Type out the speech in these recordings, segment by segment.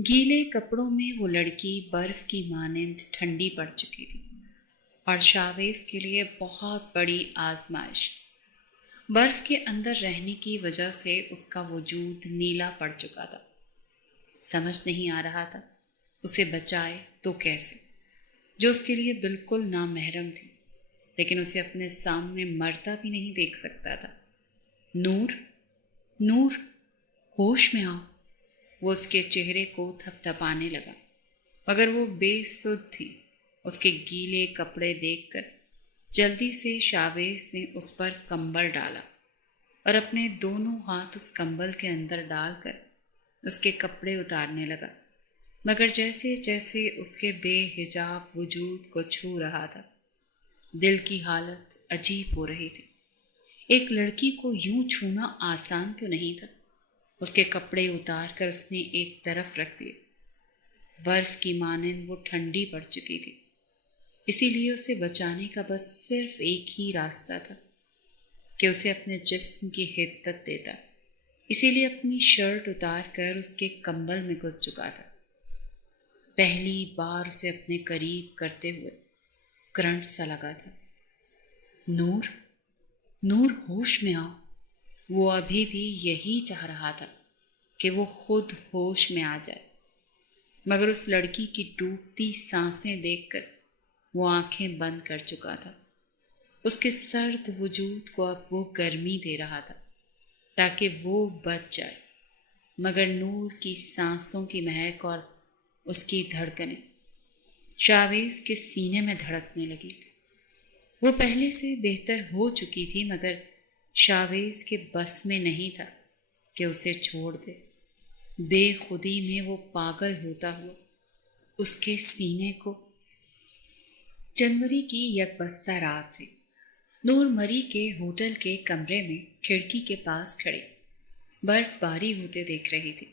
گیلے کپڑوں میں وہ لڑکی برف کی مانند ٹھنڈی پڑ چکی تھی اور شاویز کے لیے بہت بڑی آزمائش۔ برف کے اندر رہنے کی وجہ سے اس کا وجود نیلا پڑ چکا تھا۔ سمجھ نہیں آ رہا تھا اسے بچائے تو کیسے، جو اس کے لیے بالکل نامحرم تھی، لیکن اسے اپنے سامنے مرتا بھی نہیں دیکھ سکتا تھا۔ نور، نور، ہوش میں آؤ۔ وہ اس کے چہرے کو تھپ تھپانے لگا، مگر وہ بے سدھ تھی۔ اس کے گیلے کپڑے دیکھ کر جلدی سے شاویز نے اس پر کمبل ڈالا اور اپنے دونوں ہاتھ اس کمبل کے اندر ڈال کر اس کے کپڑے اتارنے لگا، مگر جیسے جیسے اس کے بے حجاب وجود کو چھو رہا تھا، دل کی حالت عجیب ہو رہی تھی۔ ایک لڑکی کو یوں چھونا آسان تو نہیں تھا۔ اس کے کپڑے اتار کر اس نے ایک طرف رکھ دیے۔ برف کی مانند وہ ٹھنڈی پڑ چکی تھی، اسی لیے اسے بچانے کا بس صرف ایک ہی راستہ تھا کہ اسے اپنے جسم کی حدت دیتا۔ اسی لیے اپنی شرٹ اتار کر اس کے کمبل میں گھس چکا تھا۔ پہلی بار اسے اپنے قریب کرتے ہوئے کرنٹ سا لگا تھا۔ نور، نور، ہوش میں آؤ۔ وہ ابھی بھی یہی چاہ رہا تھا کہ وہ خود ہوش میں آ جائے، مگر اس لڑکی کی ڈوبتی سانسیں دیکھ کر وہ آنکھیں بند کر چکا تھا۔ اس کے سرد وجود کو اب وہ گرمی دے رہا تھا تاکہ وہ بچ جائے، مگر نور کی سانسوں کی مہک اور اس کی دھڑکنیں شاویز کے سینے میں دھڑکنے لگی تھی۔ وہ پہلے سے بہتر ہو چکی تھی، مگر شاویز کے بس میں نہیں تھا کہ اسے چھوڑ دے۔ بے خودی میں وہ پاگل ہوتا ہوا اس کے سینے کو۔ جنوری کی یکبستہ رات تھی۔ نور مری کے ہوٹل کے کمرے میں کھڑکی کے پاس کھڑی برف باری ہوتے دیکھ رہی تھی۔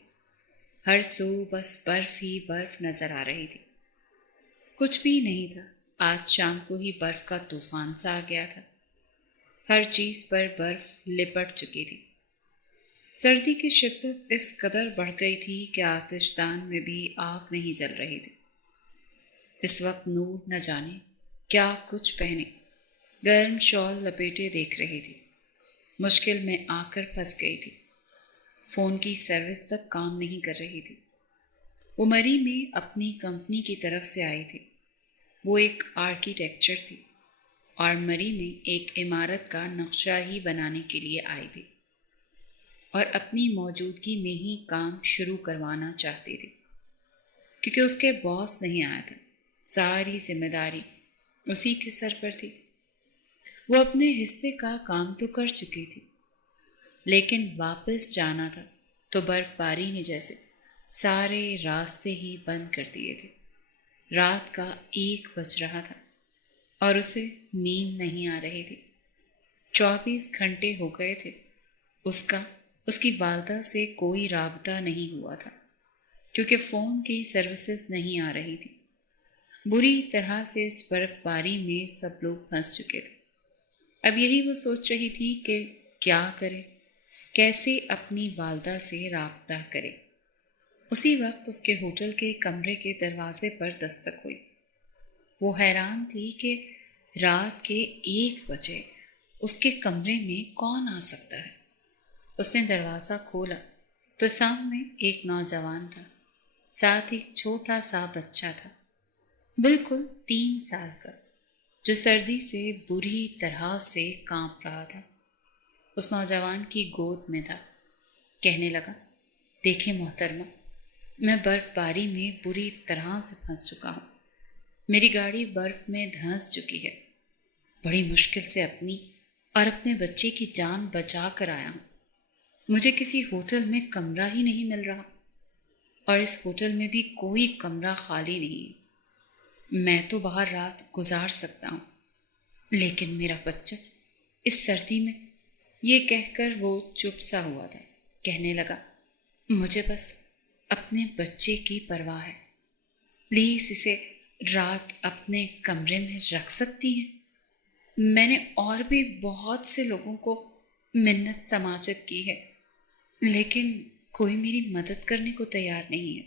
ہر سو بس برف ہی برف نظر آ رہی تھی۔ کچھ بھی نہیں تھا، آج شام کو ہی برف کا طوفان سا آ گیا تھا۔ ہر چیز پر برف لپٹ چکی تھی۔ سردی کی شدت اس قدر بڑھ گئی تھی کہ آتش دان میں بھی آگ نہیں جل رہی تھی۔ اس وقت نور نہ جانے کیا کچھ پہنے گرم شال لپیٹے دیکھ رہی تھی۔ مشکل میں آ کر پھنس گئی تھی۔ فون کی سروس تک کام نہیں کر رہی تھی۔ وہ مری میں اپنی کمپنی کی طرف سے آئی تھی۔ وہ ایک آرکیٹیکچر تھی اور مری میں ایک عمارت کا نقشہ ہی بنانے کے لیے آئی تھی اور اپنی موجودگی میں ہی کام شروع کروانا چاہتی تھی، کیونکہ اس کے باس نہیں آیا تھا۔ ساری ذمہ داری اسی کے سر پر تھی۔ وہ اپنے حصے کا کام تو کر چکی تھی، لیکن واپس جانا تھا تو برف باری نے جیسے سارے راستے ہی بند کر دیے تھے۔ رات کا 1 بج رہا تھا اور اسے نیند نہیں آ رہی تھی۔ 24 گھنٹے ہو گئے تھے اس کی والدہ سے کوئی رابطہ نہیں ہوا تھا، کیونکہ فون کی سروسز نہیں آ رہی تھی۔ بری طرح سے اس برف باری میں سب لوگ پھنس چکے تھے۔ اب یہی وہ سوچ رہی تھی کہ کیا کرے، کیسے اپنی والدہ سے رابطہ کرے۔ اسی وقت اس کے ہوٹل کے کمرے کے دروازے پر دستک ہوئی۔ وہ حیران تھی کہ رات کے 1 بجے اس کے کمرے میں کون آ سکتا ہے۔ اس نے دروازہ کھولا تو سامنے ایک نوجوان تھا، ساتھ ایک چھوٹا سا بچہ تھا، بالکل 3 سال کا، جو سردی سے بری طرح سے کانپ رہا تھا۔ اس نوجوان کی گود میں تھا۔ کہنے لگا، دیکھیں محترمہ، میں برف باری میں بری طرح سے پھنس چکا ہوں۔ میری گاڑی برف میں دھنس چکی ہے۔ بڑی مشکل سے اپنی اور اپنے بچے کی جان بچا کر آیا ہوں۔ مجھے کسی ہوٹل میں کمرہ ہی نہیں مل رہا، اور اس ہوٹل میں بھی کوئی کمرہ خالی نہیں ہے۔ میں تو باہر رات گزار سکتا ہوں، لیکن میرا بچہ اس سردی میں۔ یہ کہہ کر وہ چپ سا ہوا تھا۔ کہنے لگا، مجھے بس اپنے بچے کی پرواہ ہے۔ پلیز اسے رات اپنے کمرے میں رکھ سکتی ہیں؟ میں نے اور بھی بہت سے لوگوں کو منت سماجت کی ہے، لیکن کوئی میری مدد کرنے کو تیار نہیں ہے۔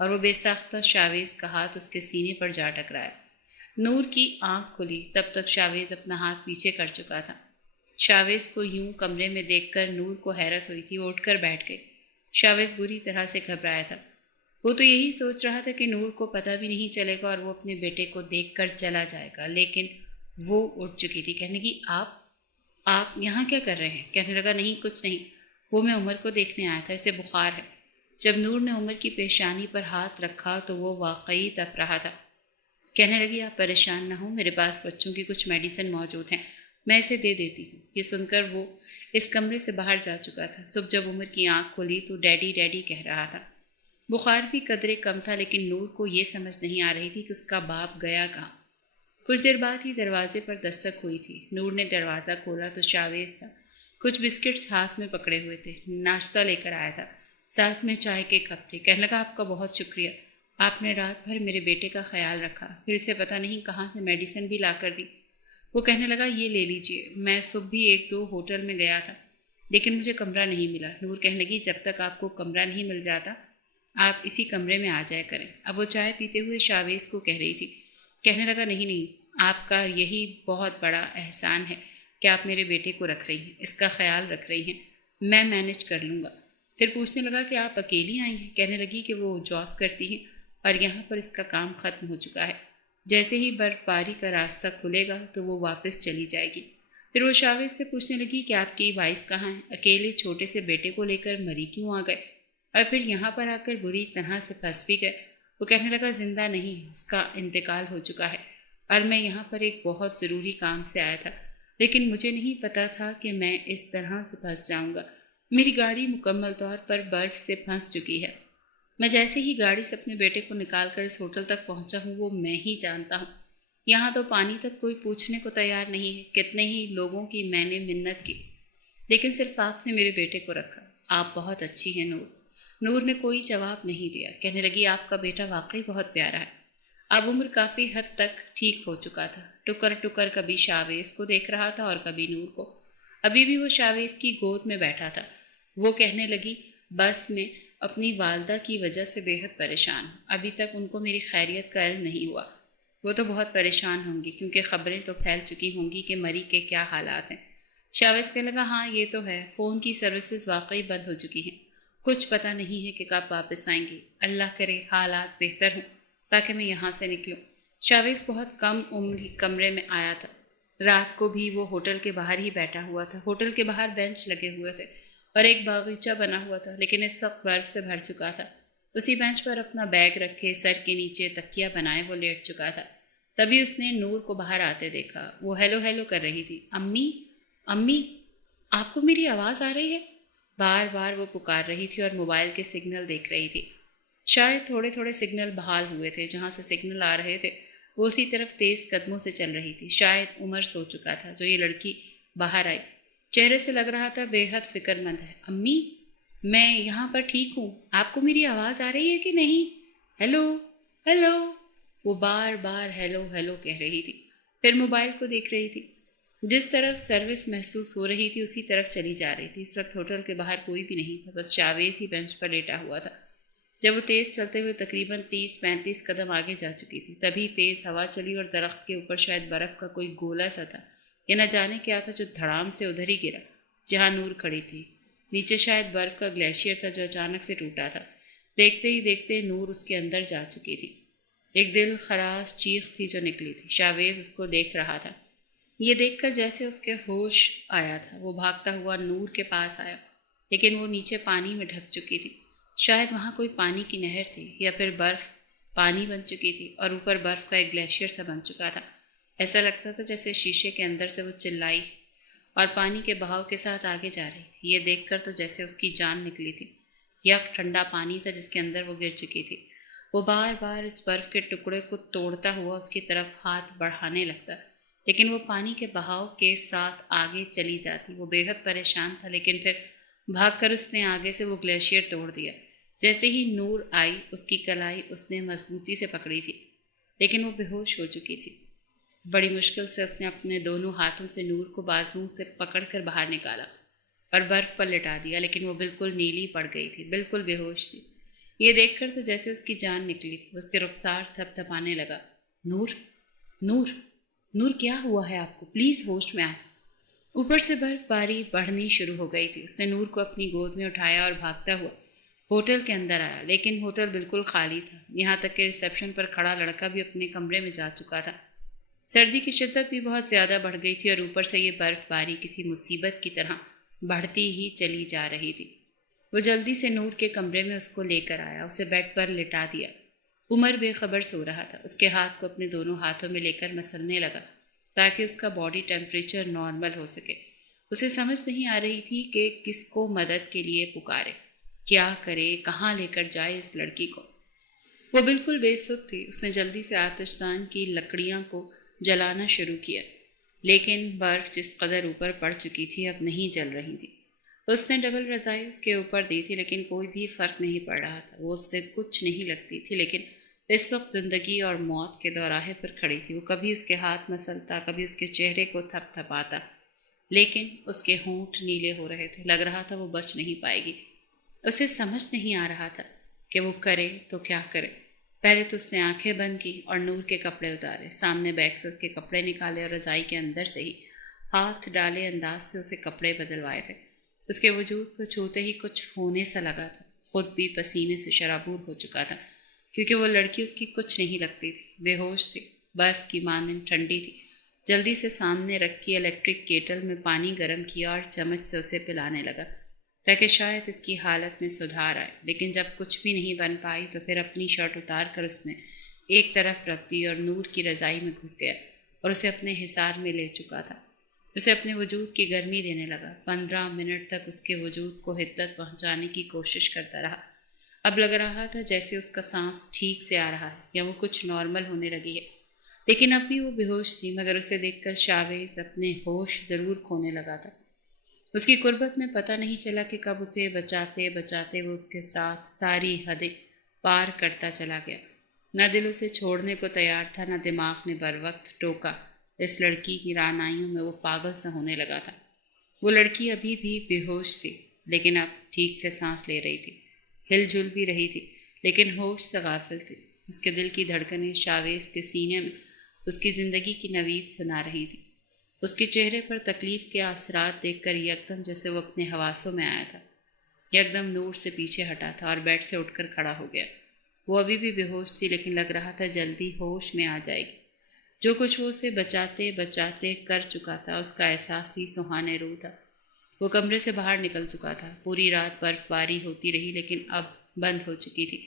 اور وہ بے ساختہ شاویز کا ہاتھ اس کے سینے پر جا ٹکرایا۔ نور کی آنکھ کھلی، تب تک شاویز اپنا ہاتھ پیچھے کر چکا تھا۔ شاویز کو یوں کمرے میں دیکھ کر نور کو حیرت ہوئی تھی، وہ اٹھ کر بیٹھ گئی۔ شاویز بری طرح سے گھبرایا تھا۔ وہ تو یہی سوچ رہا تھا کہ نور کو پتہ بھی نہیں چلے گا اور وہ اپنے بیٹے کو دیکھ کر چلا جائے گا، لیکن وہ اٹھ چکی تھی۔ کہنے لگی، آپ یہاں کیا کر رہے ہیں؟ کہنے لگا، نہیں کچھ نہیں، وہ میں عمر کو دیکھنے آیا تھا، اسے بخار ہے۔ جب نور نے عمر کی پیشانی پر ہاتھ رکھا تو وہ واقعی تپ رہا تھا۔ کہنے لگی، آپ پریشان نہ ہوں، میرے پاس بچوں کی کچھ میڈیسن موجود ہیں، میں اسے دے دیتی ہوں۔ یہ سن کر وہ اس کمرے سے باہر جا چکا تھا۔ صبح جب عمر کی آنکھ کھلی تو ڈیڈی ڈیڈی کہہ رہا تھا۔ بخار بھی قدرے کم تھا، لیکن نور کو یہ سمجھ نہیں آ رہی تھی کہ اس کا باپ گیا کہاں۔ کچھ دیر بعد ہی دروازے پر دستک ہوئی تھی۔ نور نے دروازہ کھولا تو شاویز تھا، کچھ بسکٹس ہاتھ میں پکڑے ہوئے تھے، ناشتہ لے کر آیا تھا، ساتھ میں چائے کے کپ تھے۔ کہنے لگا، آپ کا بہت شکریہ، آپ نے رات بھر میرے بیٹے کا خیال رکھا، پھر اسے پتہ نہیں کہاں سے میڈیسن بھی لا کر دی۔ وہ کہنے لگا، یہ لے لیجئے، میں صبح بھی 1-2 ہوٹل میں گیا تھا لیکن مجھے کمرہ نہیں ملا۔ نور کہنے لگی، جب تک آپ کو کمرہ نہیں مل جاتا آپ اسی کمرے میں آ جایا کریں۔ اب وہ چائے پیتے ہوئے شاویز کو کہہ رہی تھی۔ کہنے لگا، نہیں، آپ کا یہی بہت بڑا احسان ہے کہ آپ میرے بیٹے کو رکھ رہی ہیں، اس کا خیال رکھ رہی ہیں، میں مینج کر لوں گا۔ پھر پوچھنے لگا کہ آپ اکیلی آئی ہیں؟ کہنے لگی کہ وہ جاب کرتی ہیں اور یہاں پر اس کا کام ختم ہو چکا ہے، جیسے ہی برف باری کا راستہ کھلے گا تو وہ واپس چلی جائے گی۔ پھر وہ شاویز سے پوچھنے لگی کہ آپ کی وائف کہاں ہے؟ اکیلے چھوٹے سے بیٹے کو لے کر مری کیوں آ گئے اور پھر یہاں پر آ کر بری طرح سے پھنس بھی گئے؟ وہ کہنے لگا، زندہ نہیں، اس کا انتقال ہو چکا ہے اور میں یہاں پر ایک بہت ضروری کام سے آیا تھا، لیکن مجھے نہیں پتا تھا کہ میں اس طرح سے پھنس جاؤں گا۔ میری گاڑی مکمل طور پر برف سے پھنس چکی ہے۔ میں جیسے ہی گاڑی سے اپنے بیٹے کو نکال کر اس ہوٹل تک پہنچا ہوں وہ میں ہی جانتا ہوں۔ یہاں تو پانی تک کوئی پوچھنے کو تیار نہیں ہے، کتنے ہی لوگوں کی میں نے منت کی، لیکن صرف آپ نے میرے بیٹے کو رکھا۔ آپ بہت اچھی ہیں نور۔ نور نے کوئی جواب نہیں دیا۔ کہنے لگی، آپ کا بیٹا واقعی بہت پیارا ہے۔ اب عمر کافی حد تک ٹھیک ہو چکا تھا، ٹکر ٹکر کبھی شاویز کو دیکھ رہا تھا اور کبھی نور کو۔ ابھی بھی وہ شاویز کی گود میں بیٹھا تھا۔ وہ کہنے لگی، بس میں اپنی والدہ کی وجہ سے بے حد پریشان ہوں، ابھی تک ان کو میری خیریت کا علم نہیں ہوا۔ وہ تو بہت پریشان ہوں گی کیونکہ خبریں تو پھیل چکی ہوں گی کہ مری کے کیا حالات ہیں۔ شاویز کہنے لگا، ہاں یہ تو ہے، فون کی سروسز واقعی بند ہو چکی ہیں، کچھ پتہ نہیں ہے کہ کب واپس آئیں گی۔ اللہ کرے حالات بہتر ہوں تاکہ میں یہاں سے نکلوں۔ شاویز بہت کم عمری کمرے میں آیا تھا۔ رات کو بھی وہ ہوٹل کے باہر ہی بیٹھا ہوا تھا۔ ہوٹل کے باہر بینچ لگے ہوئے تھے اور ایک باغیچہ بنا ہوا تھا، لیکن اس وقت برف سے بھر چکا تھا۔ اسی بینچ پر اپنا بیگ رکھے سر کے نیچے تکیہ بنائے وہ لیٹ چکا تھا۔ تبھی اس نے نور کو باہر آتے دیکھا۔ وہ ہیلو ہیلو کر رہی تھی، امی امی، آپ کو میری آواز آ رہی ہے؟ بار بار وہ پکار رہی تھی اور موبائل کے سگنل دیکھ رہی تھی۔ شاید تھوڑے تھوڑے سگنل بحال ہوئے تھے، جہاں سے سگنل آ رہے تھے وہ اسی طرف تیز قدموں سے چل رہی تھی۔ شاید عمر سو چکا تھا جو یہ لڑکی باہر آئی۔ چہرے سے لگ رہا تھا بے حد فکر مند ہے۔ امی، میں یہاں پر ٹھیک ہوں، آپ کو میری آواز آ رہی ہے کہ نہیں؟ ہیلو ہیلو، وہ بار بار ہیلو ہیلو کہہ رہی تھی، پھر موبائل کو دیکھ رہی تھی۔ جس طرف سروس محسوس ہو رہی تھی اسی طرف چلی جا رہی تھی۔ اس وقت ہوٹل کے باہر کوئی بھی نہیں تھا، بس شاویز ہی بینچ پر لیٹا ہوا تھا۔ جب وہ تیز چلتے ہوئے تقریباً 30-35 قدم آگے جا چکی تھی تبھی تیز ہوا چلی اور درخت کے اوپر شاید برف کا کوئی گولا سا تھا یا نہ جانے کیا تھا جو دھڑام سے ادھر ہی گرا جہاں نور کھڑی تھی۔ نیچے شاید برف کا گلیشیئر تھا جو اچانک سے ٹوٹا تھا۔ دیکھتے ہی دیکھتے نور اس کے اندر جا چکی تھی۔ ایک دل خراش چیخ تھی جو نکلی تھی۔ شاویز اس کو دیکھ رہا تھا۔ یہ دیکھ کر جیسے اس کے ہوش آیا تھا وہ بھاگتا ہوا نور کے پاس آیا، لیکن وہ نیچے پانی میں ڈھک چکی تھی۔ شاید وہاں کوئی پانی کی نہر تھی یا پھر برف پانی بن چکی تھی اور اوپر برف کا ایک گلیشیئر سا بن چکا تھا۔ ایسا لگتا تھا جیسے شیشے کے اندر سے وہ چلائی اور پانی کے بہاؤ کے ساتھ آگے جا رہی تھی۔ یہ دیکھ کر تو جیسے اس کی جان نکلی تھی۔ یک ٹھنڈا پانی تھا جس کے اندر وہ گر چکی تھی۔ وہ بار بار اس برف کے ٹکڑے کو توڑتا ہوا اس کی طرف ہاتھ بڑھانے لگتا، لیکن وہ پانی کے بہاؤ کے ساتھ آگے چلی جاتی۔ وہ بے حد پریشان تھا، لیکن پھر بھاگ کر اس نے آگے سے وہ گلیشیئر توڑ دیا۔ جیسے ہی نور آئی اس کی کلائی اس نے مضبوطی سے پکڑی تھی، لیکن وہ بے ہوش ہو چکی تھی۔ بڑی مشکل سے اس نے اپنے دونوں ہاتھوں سے نور کو بازوؤں سے پکڑ کر باہر نکالا اور برف پر لٹا دیا، لیکن وہ بالکل نیلی پڑ گئی تھی، بالکل بے ہوش تھی۔ یہ دیکھ کر تو جیسے اس کی جان نکلی تھی، اس کے رخسار تھپ تھپانے لگا۔ نور، نور، نور کیا ہوا ہے آپ کو؟ پلیز ہوش میں آئے۔ اوپر سے برف باری بڑھنی شروع ہو گئی تھی۔ اس نے نور کو اپنی گود میں اٹھایا اور بھاگتا ہوا ہوٹل کے اندر آیا، لیکن ہوٹل بالکل خالی تھا، یہاں تک کہ ریسیپشن پر کھڑا لڑکا بھی اپنے کمرے میں جا چکا تھا۔ سردی کی شدت بھی بہت زیادہ بڑھ گئی تھی اور اوپر سے یہ برف باری کسی مصیبت کی طرح بڑھتی ہی چلی جا رہی تھی۔ وہ جلدی سے نور کے کمرے میں اس کو لے کر آیا، اسے بیڈ پر لٹا دیا۔ عمر بے خبر سو رہا تھا، اس کے ہاتھ کو اپنے دونوں ہاتھوں میں لے کر مسلنے لگا تاکہ اس کا باڈی ٹیمپریچر نارمل ہو سکے۔ اسے سمجھ نہیں آ رہی تھی کہ کس کو مدد کے لیے پکارے، کیا کرے، کہاں لے کر جائے اس لڑکی کو۔ وہ بالکل بے سکھ تھی۔ اس نے جلدی سے آتش دان کی لکڑیاں کو جلانا شروع کیا، لیکن برف جس قدر اوپر پڑ چکی تھی اب نہیں جل رہی تھی۔ اس نے ڈبل رضائی اس کے اوپر دی تھی، لیکن کوئی بھی فرق نہیں پڑ رہا تھا۔ وہ اس سے کچھ نہیں لگتی تھی، لیکن اس وقت زندگی اور موت کے دوراہے پر کھڑی تھی۔ وہ کبھی اس کے ہاتھ مسلتا، کبھی اس کے چہرے کو تھپ تھپاتا، لیکن اس کے ہونٹ نیلے ہو رہے تھے۔ لگ رہا تھا وہ بچ نہیں پائے گی۔ اسے سمجھ نہیں آ رہا تھا کہ وہ کرے تو کیا کرے۔ پہلے تو اس نے آنکھیں بند کی اور نور کے کپڑے اتارے، سامنے بیگ سے اس کے کپڑے نکالے اور رضائی کے اندر سے ہی ہاتھ ڈالے انداز سے اسے کپڑے بدلوائے تھے۔ اس کے وجود کو چھوتے ہی کچھ ہونے سا لگا تھا۔ خود بھی پسینے سے شرابور ہو چکا تھا، کیونکہ وہ لڑکی اس کی کچھ نہیں لگتی تھی، بے ہوش تھی، برف کی مانند ٹھنڈی تھی۔ جلدی سے سامنے رکھی الیکٹرک کیٹل میں پانی گرم کیا اور چمچ سے اسے پلانے لگا تاکہ شاید اس کی حالت میں سدھار آئے، لیکن جب کچھ بھی نہیں بن پائی تو پھر اپنی شرٹ اتار کر اس نے ایک طرف رکھ دی اور نور کی رضائی میں گھس گیا اور اسے اپنے حصار میں لے چکا تھا۔ اسے اپنے وجود کی گرمی دینے لگا۔ 15 منٹ تک اس کے وجود کو حدت پہنچانے کی کوشش کرتا رہا۔ اب لگ رہا تھا جیسے اس کا سانس ٹھیک سے آ رہا ہے یا وہ کچھ نارمل ہونے لگی ہے، لیکن اب بھی وہ بے ہوش تھی۔ مگر اسے دیکھ کر شاویز اپنے ہوش ضرور کھونے لگا تھا۔ اس کی قربت میں پتہ نہیں چلا کہ کب اسے بچاتے بچاتے وہ اس کے ساتھ ساری حدیں پار کرتا چلا گیا۔ نہ دل اسے چھوڑنے کو تیار تھا، نہ دماغ نے بر وقت ٹوکا۔ اس لڑکی کی رعنائیوں میں وہ پاگل سا ہونے لگا تھا۔ وہ لڑکی ابھی بھی بے ہوش تھی، لیکن اب ٹھیک سے سانس لے رہی تھی، ہل جل بھی رہی تھی، لیکن ہوش سے غافل تھی۔ اس کے دل کی دھڑکنیں شاویز کے سینے میں اس کی زندگی کی نوید سنا رہی تھی۔ اس کے چہرے پر تکلیف کے اثرات دیکھ کر یکدم جیسے وہ اپنے حواسوں میں آیا تھا، یکدم نور سے پیچھے ہٹا تھا اور بیڈ سے اٹھ کر کھڑا ہو گیا۔ وہ ابھی بھی بے ہوش تھی، لیکن لگ رہا تھا جلدی ہوش میں آ جائے گی۔ جو کچھ وہ اسے بچاتے بچاتے کر چکا تھا، اس کا احساس ہی سہانے روح تھا۔ وہ کمرے سے باہر نکل چکا تھا۔ پوری رات برف باری ہوتی رہی، لیکن اب بند ہو چکی تھی،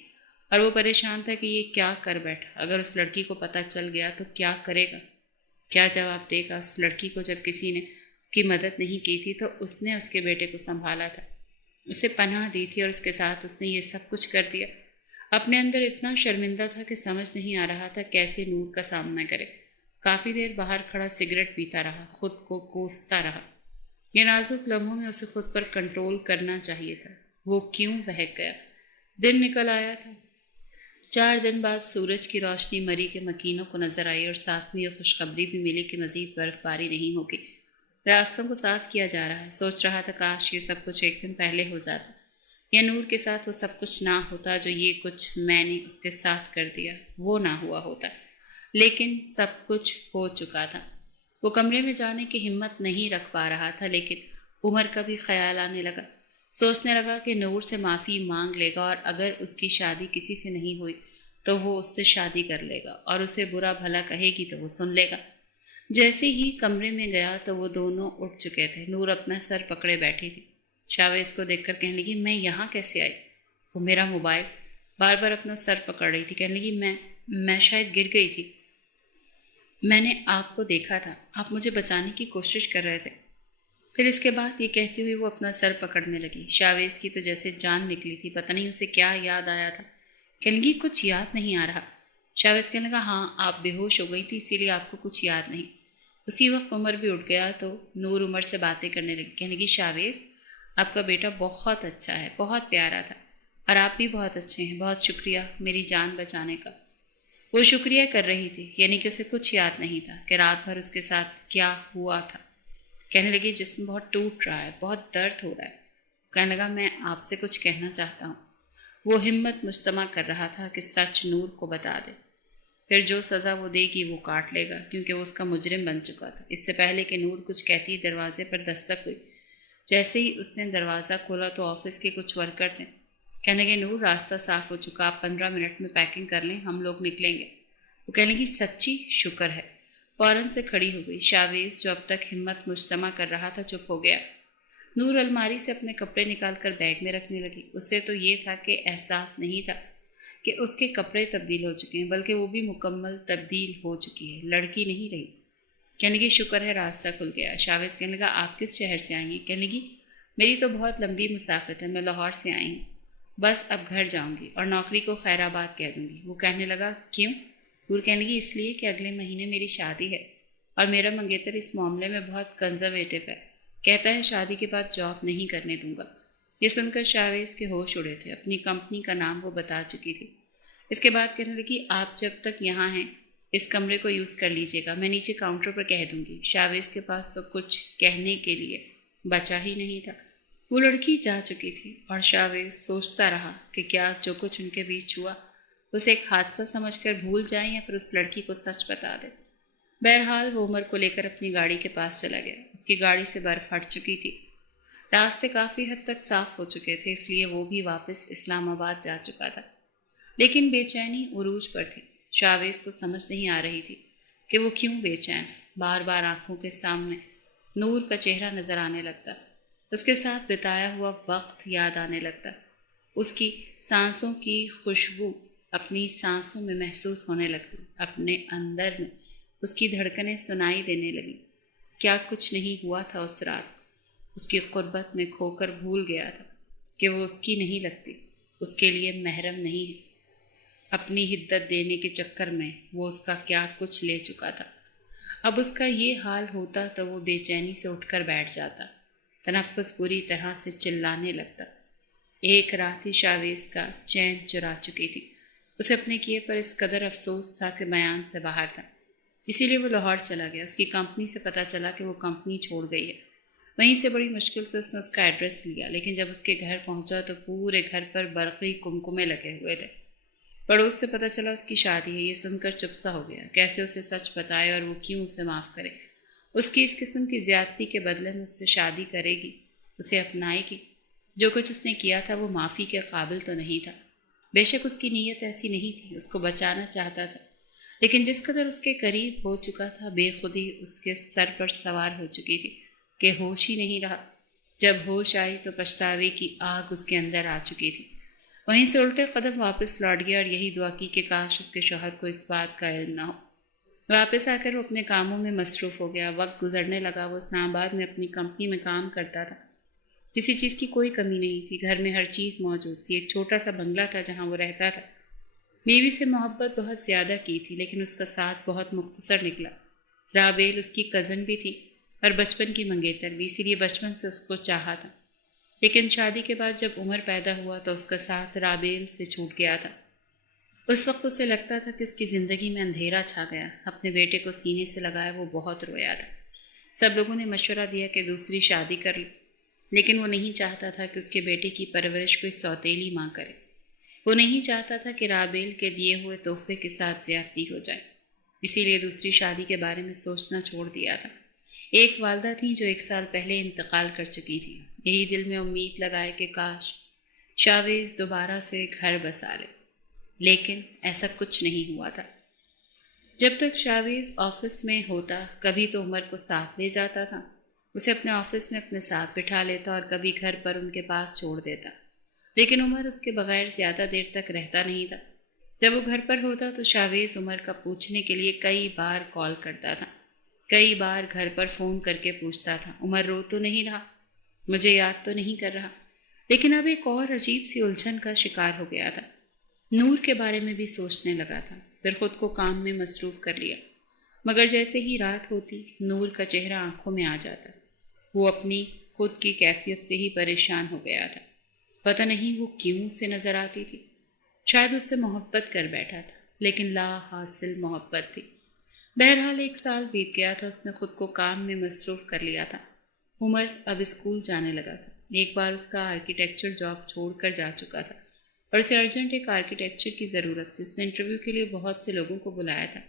اور وہ پریشان تھا کہ یہ کیا کر بیٹھا۔ اگر اس لڑکی کو پتہ چل گیا تو کیا کرے گا، کیا جواب دے گا؟ اس لڑکی کو جب کسی نے اس کی مدد نہیں کی تھی تو اس نے اس کے بیٹے کو سنبھالا تھا، اسے پناہ دی تھی، اور اس کے ساتھ اس نے یہ سب کچھ کر دیا۔ اپنے اندر اتنا شرمندہ تھا کہ سمجھ نہیں آ رہا تھا کیسے نور کا سامنا کرے۔ کافی دیر باہر کھڑا سگریٹ پیتا رہا، خود کو کوستا رہا۔ یہ نازک لمحوں میں اسے خود پر کنٹرول کرنا چاہیے تھا۔ وہ کیوں بہک گیا؟ دن نکل آیا تھا۔ 4 دن بعد سورج کی روشنی مری کے مکینوں کو نظر آئی، اور ساتھ میں یہ خوشخبری بھی ملی کہ مزید برف باری نہیں ہوگی۔ راستوں کو صاف کیا جا رہا ہے۔ سوچ رہا تھا کاش یہ سب کچھ ایک دن پہلے ہو جاتا، یا نور کے ساتھ وہ سب کچھ نہ ہوتا جو یہ کچھ میں نے اس کے ساتھ کر دیا، وہ نہ ہوا ہوتا۔ لیکن سب کچھ ہو چکا تھا۔ وہ کمرے میں جانے کی ہمت نہیں رکھ پا رہا تھا، لیکن عمر کا بھی خیال آنے لگا۔ سوچنے لگا کہ نور سے معافی مانگ لے گا، اور اگر اس کی شادی کسی سے نہیں ہوئی تو وہ اس سے شادی کر لے گا، اور اسے برا بھلا کہے گی تو وہ سن لے گا۔ جیسے ہی کمرے میں گیا تو وہ دونوں اٹھ چکے تھے۔ نور اپنا سر پکڑے بیٹھی تھی۔ شاویز کو دیکھ کر کہنے لگی میں یہاں کیسے آئی؟ وہ میرا موبائل، بار بار اپنا سر پکڑ رہی تھی۔ کہنے لگی میں شاید گر گئی تھی، میں نے آپ کو دیکھا تھا، آپ مجھے بچانے کی کوشش کر رہے تھے۔ پھر اس کے بعد یہ کہتی ہوئی وہ اپنا سر پکڑنے لگی۔ شاویز کی تو جیسے جان نکلی تھی، پتہ نہیں اسے کیا یاد آیا تھا۔ کہنے لگی کچھ یاد نہیں آ رہا۔ شاویز کہنے لگا ہاں آپ بے ہوش ہو گئی تھی، اسی لیے آپ کو کچھ یاد نہیں۔ اسی وقت عمر بھی اٹھ گیا تو نور عمر سے باتیں کرنے لگی۔ کہنے لگی شاویز آپ کا بیٹا بہت اچھا ہے، بہت پیارا تھا، اور آپ بھی بہت اچھے ہیں، بہت شکریہ میری جان بچانے کا۔ وہ شکریہ کر رہی تھی، یعنی کہ اسے کچھ یاد نہیں تھا کہ رات بھر اس کے ساتھ کیا ہوا تھا۔ کہنے لگی جسم بہت ٹوٹ رہا ہے، بہت درد ہو رہا ہے۔ کہنے لگا میں آپ سے کچھ کہنا چاہتا ہوں۔ وہ ہمت مجتمع کر رہا تھا کہ سچ نور کو بتا دے، پھر جو سزا وہ دے گی وہ کاٹ لے گا، کیونکہ وہ اس کا مجرم بن چکا تھا۔ اس سے پہلے کہ نور کچھ کہتی دروازے پر دستک ہوئی۔ جیسے ہی اس نے دروازہ کھولا تو آفس کے کچھ ورکر تھے۔ کہنے لگے نور راستہ صاف ہو چکا، آپ 15 منٹ میں پیکنگ کر لیں، ہم لوگ نکلیں گے۔ وہ کہنے لگی سچی؟ شکر ہے۔ فوراً سے کھڑی ہو گئی۔ شاویز جو اب تک ہمت مجتمع کر رہا تھا چپ ہو گیا۔ نور الماری سے اپنے کپڑے نکال کر بیگ میں رکھنے لگی۔ اسے تو یہ تھا کہ احساس نہیں تھا کہ اس کے کپڑے تبدیل ہو چکے ہیں، بلکہ وہ بھی مکمل تبدیل ہو چکی ہے، لڑکی نہیں رہی۔ کہنے لگی شکر ہے راستہ کھل گیا۔ شاویز کہنے لگا آپ کس شہر سے آئی ہیں؟ کہنے لگی میری تو بہت لمبی مسافت ہے، میں لاہور سے آئی ہوں، بس اب گھر جاؤں گی اور نوکری کو خیر آباد کہہ دوں گی۔ وہ کہنے لگا کیوں؟ نور کہنے لگی اس لیے کہ اگلے مہینے میری شادی ہے اور میرا منگیتر اس معاملے میں بہت کنزرویٹو ہے، کہتا ہے شادی کے بعد جاب نہیں کرنے دوں گا۔ یہ سن کر شاویز کے ہوش اڑے تھے۔ اپنی کمپنی کا نام وہ بتا چکی تھی۔ اس کے بعد کہنے لگی آپ جب تک یہاں ہیں اس کمرے کو یوز کر لیجیے گا، میں نیچے کاؤنٹر پر کہہ دوں گی۔ شاویز کے پاس تو کچھ کہنے کے لیے بچا ہی نہیں تھا۔ وہ لڑکی جا چکی تھی اور شاویز سوچتا رہا کہ کیا جو کچھ ان کے بیچ ہوا اسے ایک حادثہ سمجھ کر بھول جائیں یا پھر اس لڑکی کو سچ بتا دے۔ بہرحال وہ عمر کو لے کر اپنی گاڑی کے پاس چلا گیا۔ اس کی گاڑی سے برف ہٹ چکی تھی، راستے کافی حد تک صاف ہو چکے تھے، اس لیے وہ بھی واپس اسلام آباد جا چکا تھا، لیکن بے چینی عروج پر تھی۔ شاویز کو سمجھ نہیں آ رہی تھی کہ وہ کیوں بے چین۔ بار بار آنکھوں کے سامنے نور کا چہرہ نظر آنے لگتا، اس کے ساتھ بتایا ہوا وقت یاد آنے لگتا، اس کی سانسوں کی خوشبو اپنی سانسوں میں محسوس ہونے لگتی، اپنے اندر میں اس کی دھڑکنیں سنائی دینے لگی۔ کیا کچھ نہیں ہوا تھا اس رات؟ اس کی قربت میں کھو کر بھول گیا تھا کہ وہ اس کی نہیں لگتی، اس کے لیے محرم نہیں ہے۔ اپنی حدت دینے کے چکر میں وہ اس کا کیا کچھ لے چکا تھا۔ اب اس کا یہ حال ہوتا تو وہ بے چینی سے اٹھ کر بیٹھ جاتا، تنفس پوری طرح سے چلانے لگتا۔ ایک رات ہی شاویز کا چین چرا چکی تھی۔ اسے اپنے کیے پر اس قدر افسوس تھا کہ بیان سے باہر تھا، اسی لیے وہ لاہور چلا گیا۔ اس کی کمپنی سے پتہ چلا کہ وہ کمپنی چھوڑ گئی ہے۔ وہیں سے بڑی مشکل سے اس نے اس کا ایڈریس لیا، لیکن جب اس کے گھر پہنچا تو پورے گھر پر برقی کمکمے لگے ہوئے تھے۔ پڑوس سے پتہ چلا اس کی شادی ہے۔ یہ سن کر چپ سا ہو گیا، کیسے اسے سچ بتائے اور وہ کیوں اسے معاف کرے۔ اس کی اس قسم کی زیادتی کے بدلے میں اس سے شادی کرے گی، اسے اپنائے گی۔ جو کچھ اس نے کیا تھا وہ معافی کے قابل تو نہیں تھا۔ بے شک اس کی نیت ایسی نہیں تھی، اس کو بچانا چاہتا تھا، لیکن جس قدر اس کے قریب ہو چکا تھا بے خودی اس کے سر پر سوار ہو چکی تھی کہ ہوش ہی نہیں رہا۔ جب ہوش آئی تو پچھتاوے کی آگ اس کے اندر آ چکی تھی۔ وہیں سے الٹے قدم واپس لوٹ گیا اور یہی دعا کی کہ کاش اس کے شوہر کو اس بات کا علم نہ ہو۔ واپس آ کر وہ اپنے کاموں میں مصروف ہو گیا۔ وقت گزرنے لگا، وہ اسلام آباد میں اپنی کمپنی میں کام کرتا تھا۔ کسی چیز کی کوئی کمی نہیں تھی، گھر میں ہر چیز موجود تھی۔ ایک چھوٹا سا بنگلہ تھا جہاں وہ رہتا تھا۔ بیوی سے محبت بہت زیادہ کی تھی، لیکن اس کا ساتھ بہت مختصر نکلا۔ رابیل اس کی کزن بھی تھی اور بچپن کی منگیتر بھی، اسی لیے بچپن سے اس کو چاہا تھا، لیکن شادی کے بعد جب عمر پیدا ہوا تو اس کا ساتھ رابیل سے چھوٹ گیا تھا۔ اس وقت اسے لگتا تھا کہ اس کی زندگی میں اندھیرا چھا گیا۔ اپنے بیٹے کو سینے سے لگائے وہ بہت رویا تھا۔ سب لوگوں نے مشورہ دیا کہ دوسری شادی کر لے، لیکن وہ نہیں چاہتا تھا کہ اس کے بیٹے کی پرورش کوئی سوتیلی ماں کرے۔ وہ نہیں چاہتا تھا کہ رابیل کے دیے ہوئے تحفے کے ساتھ زیادتی ہو جائے، اسی لیے دوسری شادی کے بارے میں سوچنا چھوڑ دیا تھا۔ ایک والدہ تھیں جو 1 سال پہلے انتقال کر چکی تھی۔ یہی دل میں امید لگائے کہ کاش شاویز دوبارہ سے گھر بسا لے، لیکن ایسا کچھ نہیں ہوا تھا۔ جب تک شاویز آفس میں ہوتا کبھی تو عمر کو ساتھ لے جاتا تھا، اسے اپنے آفس میں اپنے ساتھ بٹھا لیتا اور کبھی گھر پر ان کے پاس چھوڑ دیتا، لیکن عمر اس کے بغیر زیادہ دیر تک رہتا نہیں تھا۔ جب وہ گھر پر ہوتا تو شاویز عمر کا پوچھنے کے لیے کئی بار کال کرتا تھا، کئی بار گھر پر فون کر کے پوچھتا تھا عمر رو تو نہیں رہا، مجھے یاد تو نہیں کر رہا۔ لیکن اب ایک اور عجیب سی الجھن کا شکار ہو گیا تھا۔ نور کے بارے میں بھی سوچنے لگا تھا، پھر خود کو کام میں مصروف کر لیا، مگر جیسے ہی رات ہوتی نور کا چہرہ آنکھوں میں آ جاتا۔ وہ اپنی خود کی کیفیت سے ہی پریشان ہو گیا تھا، پتہ نہیں وہ کیوں سے نظر آتی تھی۔ شاید اس سے محبت کر بیٹھا تھا، لیکن لا حاصل محبت تھی۔ بہرحال 1 سال بیت گیا تھا، اس نے خود کو کام میں مصروف کر لیا تھا۔ عمر اب اسکول جانے لگا تھا۔ ایک بار اس کا آرکیٹیکچر جاب چھوڑ کر جا چکا تھا، اور اسے ارجنٹ ایک آرکیٹیکچر کی ضرورت تھی۔ اس نے انٹرویو کے لیے بہت سے لوگوں کو بلایا تھا،